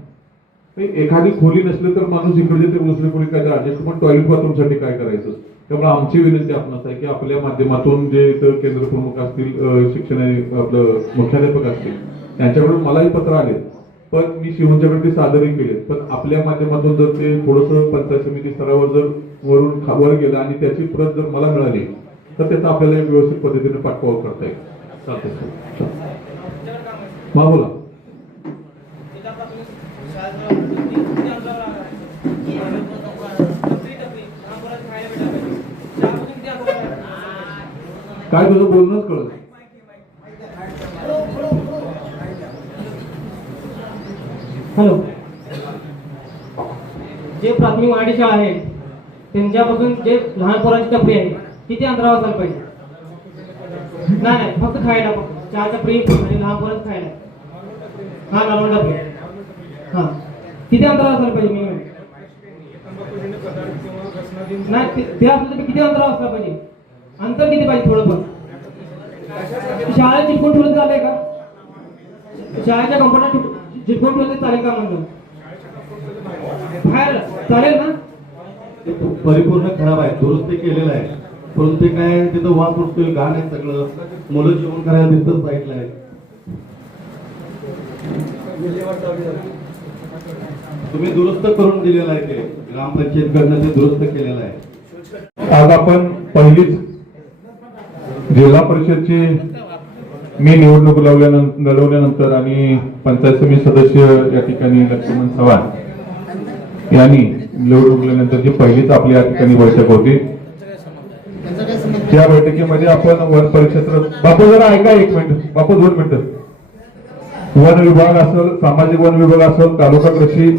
एखादी खोली नसली तर माणूस इकडे ते दुसरी खोली काय ऍडजस्ट, पण टॉयलेट बाथरूमसाठी काय करायचं. त्यामुळे आमची विनंती आपणास आहे की आपल्या माध्यमातून जे इथं केंद्र प्रमुख असतील, शिक्षण आपलं मुख्याध्यापक असतील, त्यांच्याकडून मलाही पत्र आले, पण मी शिवूंच्याकडे ते सादरही केले. पण आपल्या माध्यमातून जर ते थोडंसं पंचायत समिती स्तरावर जर वरून वर गेलं आणि त्याची प्रत जर मला मिळाली तर त्याचा आपल्याला एक व्यवस्थित पद्धतीने पाठपुरावा करता येईल. चालतंय. मग बोला. काय तुझं बोलणंच कळत हॅलो, जे प्राथमिक मराठी शाळा आहे त्यांच्यापासून जे लहान पोरांची टपरी आहे किती अंतरावर असायला पाहिजे? नाही, फक्त खायला, फक्त चहाच्या टपरी आणि लहान पोरांचं खायला. हा, नॉर्मल टपरी. हा, किती अंतरावर असायला पाहिजे मिनिमम? नाही, ते असलं तर किती अंतरावर असलं पाहिजे? अंतर किती पाहिजे? थोडं पण शाळेत चिटकून ठेवलं चालेल का? शाळेच्या कंपाऊंडात चिटकून ठेवलं चालेल का म्हणतो? बाहेर चालेल ना? परिपूर्ण खराब आहे, दुरुस्त केलेलं आहे, परंतु ते काय तिथं वाद उठतोय, घाण आहे सगळं, मुलं जेवण करायला तिथं साईडला आहे. तुम्ही दुरुस्त करून दिलेलं आहे, ते ग्रामपंचायतकडनं ते दुरुस्त केलेलं आहे. आज आपण पहिलीच जिल्हा परिषदची मी निवडणूक लढवल्यानंतर आणि पंचायत समिती सदस्य या ठिकाणी लक्ष्मण चव्हाण यांनी निवडणूक लढवल्यानंतरची पहिलीच आपली या ठिकाणी बैठक होती. त्या बैठकीमध्ये आपण वन परिक्षेत्र, बापू जरा ऐका एक मिनिट, बापू 2 मिनिटं. वन विभाग असेल, सामाजिक वन विभाग असेल, तालुका कृषी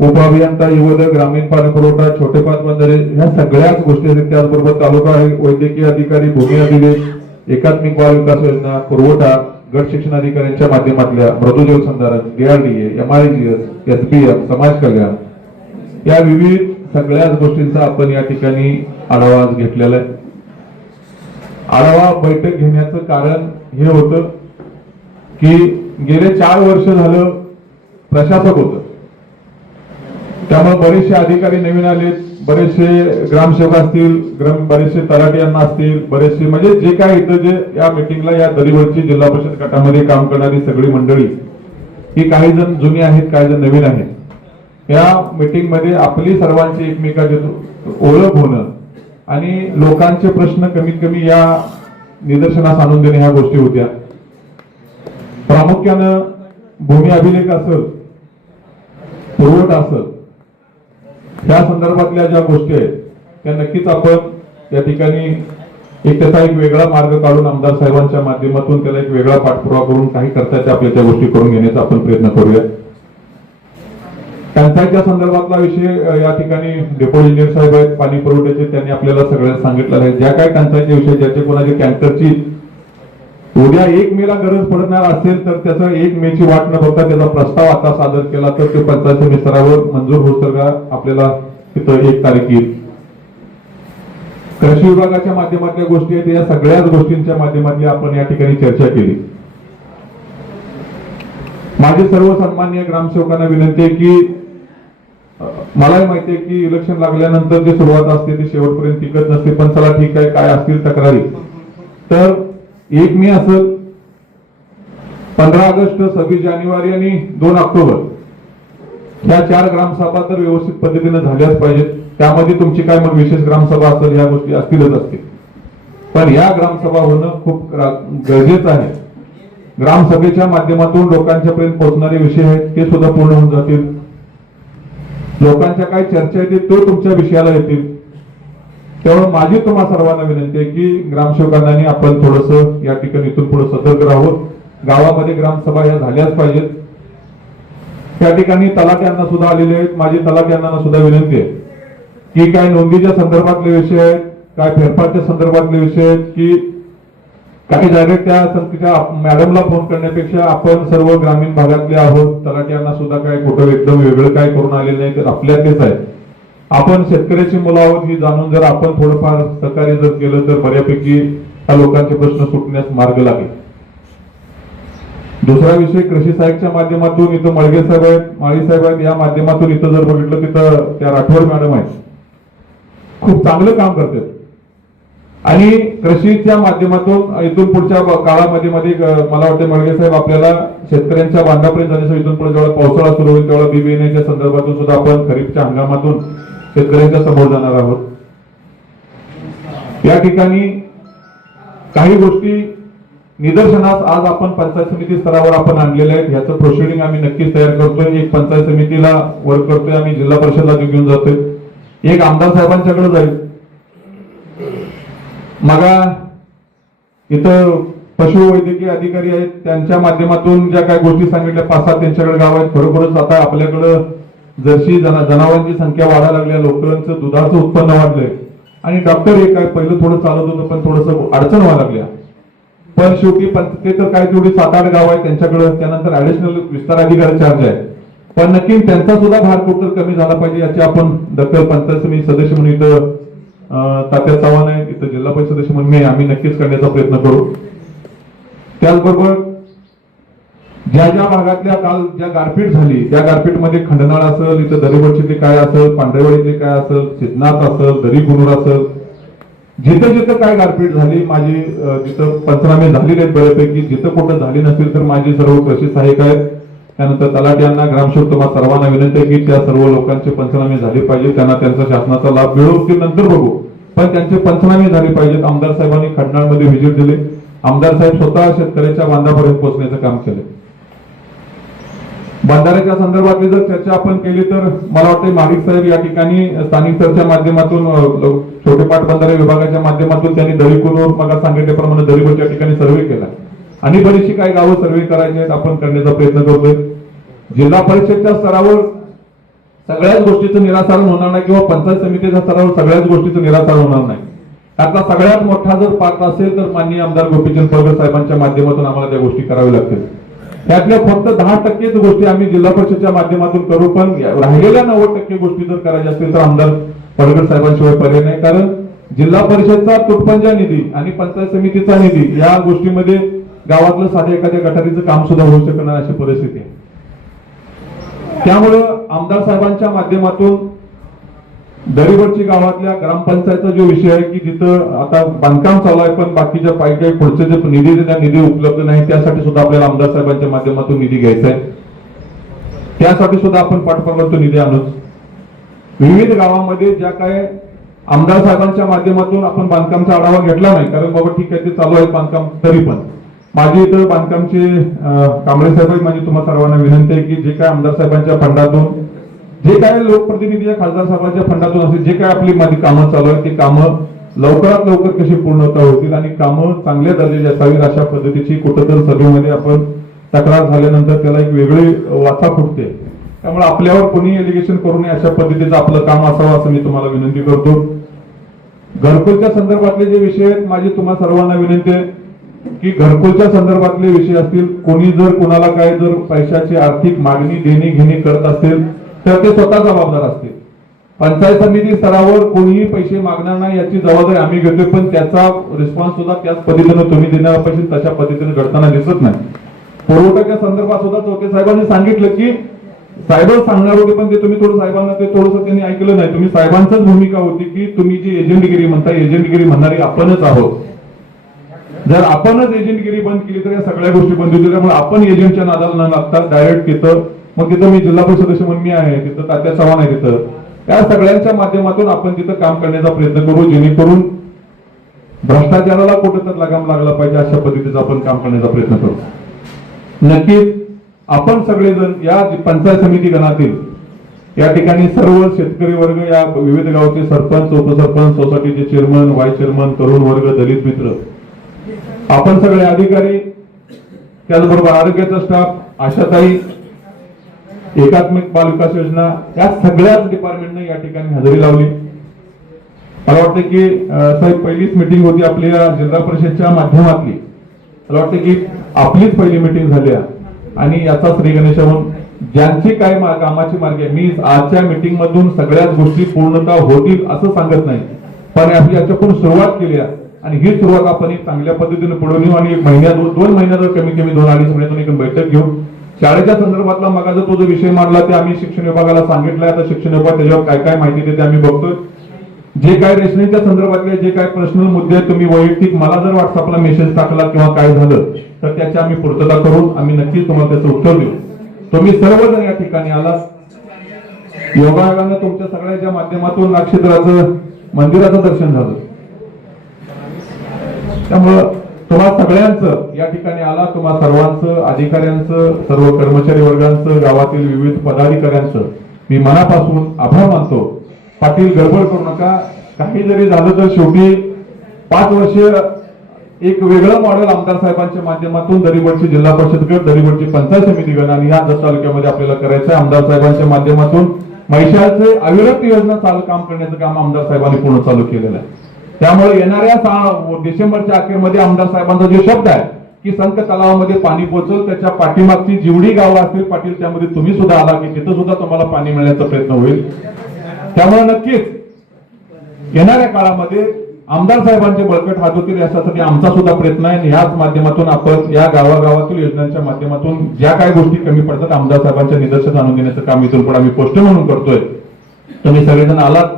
उपअभियंता, युवदल, ग्रामीण पाणी पुरवठा, छोटे पाच बंधारे, ह्या सगळ्याच गोष्टी आहेत. त्याचबरोबर तालुका वैद्यकीय अधिकारी, भूमी अभिलेख, एकात्मिक बाल विकास योजना, पुरवठा, गट शिक्षण अधिकाऱ्यांच्या माध्यमातल्या मृदू जलसंधारण, DRDA, MIGS, SBM, समाज कल्याण, या विविध सगळ्याच गोष्टींचा आपण या ठिकाणी आढावा आज घेतलेला आहे. आढावा बैठक घेण्याचं कारण हे होतं की गेले 4 वर्ष झालं प्रशासक होतं, त्यामुळे बरेचसे अधिकारी नवीन आले, बरेचसे ग्रामसेवक असतील, बरेचसे तलाठ्यांना असतील, बरेचसे म्हणजे जे काय इथं जे या मीटिंगला या दरीवरची जिल्हा परिषद गटामध्ये काम करणारी सगळी मंडळी ही काही जण जुनी आहेत, काही जण नवीन आहेत. या मीटिंग मध्ये आपली सर्वांची एकमेकाची ओळख होणं आणि लोकांचे प्रश्न कमीत कमी या निदर्शनास आणून देणे ह्या गोष्टी होत्या. प्रामुख्यानं भूमी अभिलेख असेल, पुरवठा असेल, त्या संदर्भातल्या ज्या गोष्टी आहेत त्या नक्कीच आपण या ठिकाणी त्याचा एक वेगळा मार्ग काढून आमदार साहेबांच्या माध्यमातून त्याला एक वेगळा पाठपुरावा करून काही करता येते आपल्या त्या गोष्टी करून घेण्याचा आपण प्रयत्न करूया. टंचाईच्या संदर्भातला विषय या ठिकाणी डेप्युटी इंजिनियर साहेब आहेत पाणी पुरवठ्याचे, त्यांनी आपल्याला सगळ्यांना सांगितलेलं आहे. ज्या काही टंचाईचे विषय, ज्याचे कोणाच्या टँकरची उद्या 1 मेला गरज पडणार असेल तर त्याचा 1 मेची वाट न बघता त्याचा प्रस्ताव आता सादर केला तर ते पंचायत समिती स्तरावर मंजूर होत का आपल्याला तिथं 1 तारीख येईल. कृषी विभागाच्या माध्यमातल्या गोष्टी आहेत, या सगळ्याच गोष्टींच्या माध्यमातली आपण या ठिकाणी चर्चा केली. माझे सर्व सन्माननीय ग्रामसेवकांना विनंती आहे की मलाही माहिती आहे की इलेक्शन लागल्यानंतर जी सुरुवात असते ती शेवटपर्यंत टिकत नसते, पण चला ठीक आहे, काय असतील तक्रारी तर 1 मे असेल, 15 ऑगस्ट, 26 जानेवारी आणि 2 ऑक्टोबर ह्या 4 ग्रामसभा तर व्यवस्थित पद्धतीने झाल्याच पाहिजेत. त्यामध्ये तुमची काय मग विशेष ग्रामसभा असेल, या गोष्टी असतीलच असतील, पण या ग्रामसभा होणं खूप गरजेचं आहे. ग्रामसभेच्या माध्यमातून लोकांच्या पर्यंत पोहोचणारे विषय आहेत ते सुद्धा पूर्ण होऊन जातील. लोकांच्या काय चर्चा येतील तो तुमच्या विषयाला येतील. त्यामुळे माझी तुम्हा सर्वांना विनंती आहे की ग्रामसेवकांनी आपण थोडंसं या ठिकाणी इथून पुढे सतर्क राहावं. गावामध्ये ग्रामसभा ह्या झाल्याच पाहिजेत. त्या ठिकाणी तलाट्यांना सुद्धा आलेले आहेत. माझी तलाट्यांना सुद्धा विनंती आहे की काय नोंदीच्या संदर्भातले विषय आहेत, काय फेरफारच्या संदर्भातले विषय आहेत, की काही जागेत त्या संस्थेच्या मॅडमला फोन करण्यापेक्षा आपण सर्व ग्रामीण भागातले आहोत, तलाट्यांना सुद्धा काय कुठं एकदम वेगळं काय करून आलेलं नाही तर आपल्यातलेच आहे. आपण शेतकऱ्याची मुलं आहोत ही जाणून जर आपण थोडंफार सहकार्य जर केलं तर बऱ्यापैकी त्या लोकांचे प्रश्न सुटण्यास मार्ग लागेल. दुसरा विषय कृषी सहाय्यकच्या माध्यमातून इथं मळगे साहेब आहेत, माळी साहेब आहेत, या माध्यमातून इथं जर बघितलं तिथं त्या राठोड मॅडम आहेत, खूप चांगलं काम करतात आणि कृषीच्या माध्यमातून इथून पुढच्या काळामध्ये मला वाटतं मळगे साहेब आपल्याला शेतकऱ्यांच्या बांधापर्यंत जाण्यासाठी इथून पुढे जेव्हा पावसाळा सुरू होईल तेव्हा बी बियाण्याच्या संदर्भातून सुद्धा आपण खरीपच्या हंगामातून शेतकऱ्यांच्या समोर जाणार आहोत. या ठिकाणी काही गोष्टी निदर्शनास आज आपण पंचायत समिती स्तरावर आपण आणलेल्या आहेत. ह्याचं प्रोसिडिंग आम्ही नक्कीच तयार करतोय. एक पंचायत समितीला वर्क करतोय, आम्ही जिल्हा परिषदला घेऊन जातोय, एक आमदार साहेबांच्याकडे जाईल. मग इथं पशुवैद्यकीय अधिकारी आहेत, त्यांच्या माध्यमातून ज्या काही गोष्टी सांगितल्या 5-7 त्यांच्याकडे गाव आहेत. खरोखरच आता आपल्याकडं जर्सी जनावरांची संख्या वाढायला लागल्या, लोकांचं दुधाचं उत्पन्न वाढलंय आणि डॉक्टर हे काय पहिलं थोडं चालत होतं पण थोडंसं अडचण व्हायला लागल्या. पण शेवटी ते तर काय तेवढी 7-8 गाव आहेत त्यांच्याकडे, त्यानंतर ऍडिशनल विस्तार अधिकारी चार्ज आहे. पण नक्की त्यांचा सुद्धा भार कुठं कमी झाला पाहिजे याची आपण दखल पंचायत समिती सदस्य म्हणून इथं तात्या चव्हाण आहे, इथं जिल्हा परिषद सदस्य म्हणून मी आम्ही नक्कीच करण्याचा प्रयत्न करू. त्याचबरोबर ज्या ज्या भागातल्या काल ज्या गारपीट झाली त्या गारपीटमध्ये खंडनाळ असेल, इथं दरीवरची काय असेल, पांढरेवाडीतले काय असेल, सिद्धनाथ असेल, दरीकुनूर असेल, जिथं जिथं काय गारपीट झाली माझी तिथं पंचनामे झालेले आहेत बऱ्यापैकी. जिथं कुठं झाली नसेल तर माझे सर्व कृषी सहाय्यक आहेत, त्यानंतर तलाठी यांना, ग्रामसेवक तुम्हाला सर्वांना विनंती आहे की त्या सर्व लोकांचे पंचनामे झाले पाहिजे, त्यांना त्यांचा शासनाचा लाभ मिळवू की नंतर बघू, पण त्यांचे पंचनामे झाले पाहिजेत. आमदार साहेबांनी खंडनाळमध्ये व्हिजिट दिली, आमदार साहेब स्वतः शेतकऱ्याच्या बांधापर्यंत पोहोचण्याचं काम केलं. बंधाऱ्याच्या संदर्भातली जर चर्चा आपण केली तर मला वाटतं माडिक साहेब या ठिकाणी स्थानिक स्तराच्या माध्यमातून छोटे पाट बंधारे विभागाच्या माध्यमातून त्यांनी दरीकुनूर मग सांगितल्याप्रमाणे दरीवरच्या ठिकाणी सर्वे केला आणि बरीचशी काही गावं सर्वे करायची आहेत, आपण करण्याचा प्रयत्न करतोय. जिल्हा परिषदच्या स्तरावर सगळ्याच गोष्टीचं निराकरण होणार नाही किंवा पंचायत समितीच्या स्तरावर सगळ्याच गोष्टीचं निराकरण होणार नाही. त्यातला सगळ्यात मोठा जर पात्र असेल तर माननीय आमदार गोपीचंद पडळकर साहेबांच्या माध्यमातून आम्हाला त्या गोष्टी कराव्या लागतील. त्यातल्या फक्त 10% गोष्टी आम्ही जिल्हा परिषदच्या माध्यमातून करू, पण राहिलेल्या 90% गोष्टी जर करायच्या असतील तर आमदार पडळकर साहेबांशिवाय पर्याय नाही. कारण जिल्हा परिषदचा तुटपंजा निधी आणि पंचायत समितीचा निधी या गोष्टीमध्ये गावातलं साधे एखाद्या गटारीचं काम सुद्धा होऊ शकत नाही अशी परिस्थिती आहे. त्यामुळं आमदार साहेबांच्या माध्यमातून दरीवरची गावातल्या ग्रामपंचायतचा जो विषय आहे की जिथं आता बांधकाम चालू आहे पण बाकीच्या काही पुढचे जे निधी त्या निधी उपलब्ध नाही, त्यासाठी सुद्धा आपल्याला आमदार साहेबांच्या माध्यमातून निधी घ्यायचा आहे. त्यासाठी सुद्धा आपण पाठपुरावा निधी आणू. विविध गावामध्ये ज्या काय आमदार साहेबांच्या माध्यमातून आपण बांधकामचा आढावा घेतला नाही, कारण बाबा ठीक आहे ते चालू आहे बांधकाम, तरी पण माझी इथं बांधकामचे कांबळे साहेब माझी तुम्हाला सर्वांना विनंती आहे की जे काय आमदार साहेबांच्या फंडातून, जे काय लोकप्रतिनिधी खासदार साहेबांच्या फंडातून असेल, जे काय आपली माझी कामं चालू आहेत ते कामं लवकरात लवकर कशी पूर्णता होतील आणि कामं चांगल्या दर्जाची असावीत अशा पद्धतीची कुठंतरी सभेमध्ये आपण तक्रार झाल्यानंतर त्याला एक वेगळी वाचा फुटते. त्यामुळे आपल्यावर कोणी एलिगेशन करू नये अशा पद्धतीचं आपलं काम असावं असं मी तुम्हाला विनंती करतो. घरकुलच्या संदर्भातले जे विषय आहेत माझी तुम्हाला सर्वांना विनंती आहे की घरकुलच्या संदर्भातले विषय असतील, कोणी जर कोणाला काय जर पैशाची आर्थिक मागणी देणी घेणी करत असेल तर ते स्वतः जबाबदार असतील. पंचायत समिती स्तरावर कोणीही पैसे मागणार नाही याची जबाबदारी आम्ही घेतोय, पण त्याचा रिस्पॉन्स सुद्धा त्याच पद्धतीने तुम्ही देणार पाहिजे, तशा पद्धतीने घडताना दिसत नाही. पुरवठ्याच्या संदर्भात सुद्धा चौके साहेबांनी सांगितलं की साहेब सांगणार होते पण ते तुम्ही थोडं साहेबांना ते थोडंसं त्यांनी ऐकलं नाही. तुम्ही साहेबांचीच भूमिका होती की तुम्ही जी एजंटगिरी म्हणता, एजंटगिरी म्हणणारी आपणच आहोत. जर आपणच एजंटगिरी बंद केली तर या सगळ्या गोष्टी बंद होतील. त्यामुळे आपण एजंटच्या नादाला न लागता डायरेक्ट तिथं, मग तिथं मी जिल्हा परिषद सदस्य म्हणून मी आहे, तिथं तात्या चव्हाण आहे, तिथं या सगळ्यांच्या माध्यमातून आपण तिथं काम करण्याचा प्रयत्न करू, जेणेकरून भ्रष्टाचाराला कुठं तर लगाम लागला पाहिजे अशा पद्धतीचं आपण काम करण्याचा प्रयत्न करू. नक्कीच आपण सगळेजण या पंचायत समिती गणातील या ठिकाणी सर्व शेतकरी वर्ग, या विविध गावचे सरपंच, उपसरपंच, सोसायटीचे चेअरमन, व्हाईस चेअरमन, तरुण वर्ग, दलित मित्र, आपण सगळे अधिकारी, त्याचबरोबर आरोग्याचा स्टाफ, आशाताई, एकात्मिक बाल विकास योजना, या सगळ्याच डिपार्टमेंटने या ठिकाणी हजेरी लावली. मला वाटतं की साहेब पहिलीच मीटिंग होती आपल्या जिल्हा परिषदच्या माध्यमातली, मला वाटतं की आपलीच पहिली मीटिंग झाली आणि याचा श्री गणेश म्हणून ज्यांची काय कामाची मार्ग आहे. मी आजच्या मीटिंग मधून सगळ्याच गोष्टी पूर्णतः होतील असं सांगत नाही, पण आपण याच्याकडून सुरुवात केली आहे आणि ही सुरुवात आपण एक चांगल्या पद्धतीने पुढे नेऊ आणि 1 महिन्यात 2 महिन्यात कमी कमी 2-2.5 महिन्यातून एक बैठक घेऊ. शाळेच्या संदर्भातला मगाचा तो जो विषय मांडला ते आम्ही शिक्षण विभागाला सांगितलंय. आता शिक्षण विभाग त्याच्यावर काय काय माहिती देते आम्ही बघतोय. जे काय रेशनिंगच्या संदर्भातले जे काय पर्सनल मुद्दे आहेत तुम्ही वैयक्तिक मला जर व्हॉट्सअपला मेसेज टाकला किंवा काय झालं तर त्याची आम्ही पूर्तता करून आम्ही नक्कीच तुम्हाला त्याचं उत्तर देऊ. तुम्ही सर्वजण या ठिकाणी आलात, योगायोगानं तुमच्या सगळ्याच्या माध्यमातून नक्षत्राचं मंदिराचं दर्शन झालं. त्यामुळं तुम्हा सगळ्यांचं या ठिकाणी आला, तुम्हा सर्वांचं, अधिकाऱ्यांचं, सर्व कर्मचारी वर्गांचं, गावातील विविध पदाधिकाऱ्यांचं मी मनापासून आभार मानतो. पाटील गडबड करू नका, काही जरी झालं तर शेवटी 5 वर्ष एक वेगळं मॉडेल आमदार साहेबांच्या माध्यमातून दरिबडची जिल्हा परिषद गट, दरिबडची पंचायत समिती गण आणि या जत तालुक्यामध्ये आपल्याला करायचं आहे. आमदार साहेबांच्या माध्यमातून महिषाचे अविरत योजना चालू काम करण्याचं काम आमदार साहेबांनी पूर्ण चालू केलेलं आहे. त्यामुळे येणाऱ्या डिसेंबरच्या अखेरमध्ये आमदार साहेबांचा जो शब्द आहे की संत तलावामध्ये पाणी पोहोचल, त्याच्या पाठीमागची जेवढी गावं असतील पाटील त्यामध्ये तुम्ही सुद्धा आला की तिथं सुद्धा तुम्हाला पाणी मिळण्याचा प्रयत्न होईल. त्यामुळे नक्कीच येणाऱ्या काळामध्ये आमदार साहेबांचे बळकट हात होतील यासाठी आमचा सुद्धा प्रयत्न आहे. ह्याच माध्यमातून आपण या गावागावातील योजनांच्या माध्यमातून ज्या काही गोष्टी कमी पडतात आमदार साहेबांच्या निदर्शनास आणून देण्याचं काम इथून पण आम्ही पोस्ट म्हणून करतोय. तुम्ही सगळेजण आलात,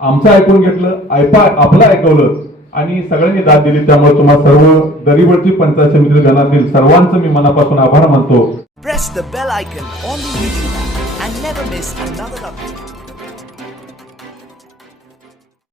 आमचं ऐकून घेतलं, आपलं ऐकवलं आणि सगळ्यांनी दाद दिली. त्यामुळे तुम्हाला सर्व दरिबडची पंचायत समिती गणातील सर्वांचं मी मनापासून आभार मानतो. Press the bell icon on the YouTube and never miss another update.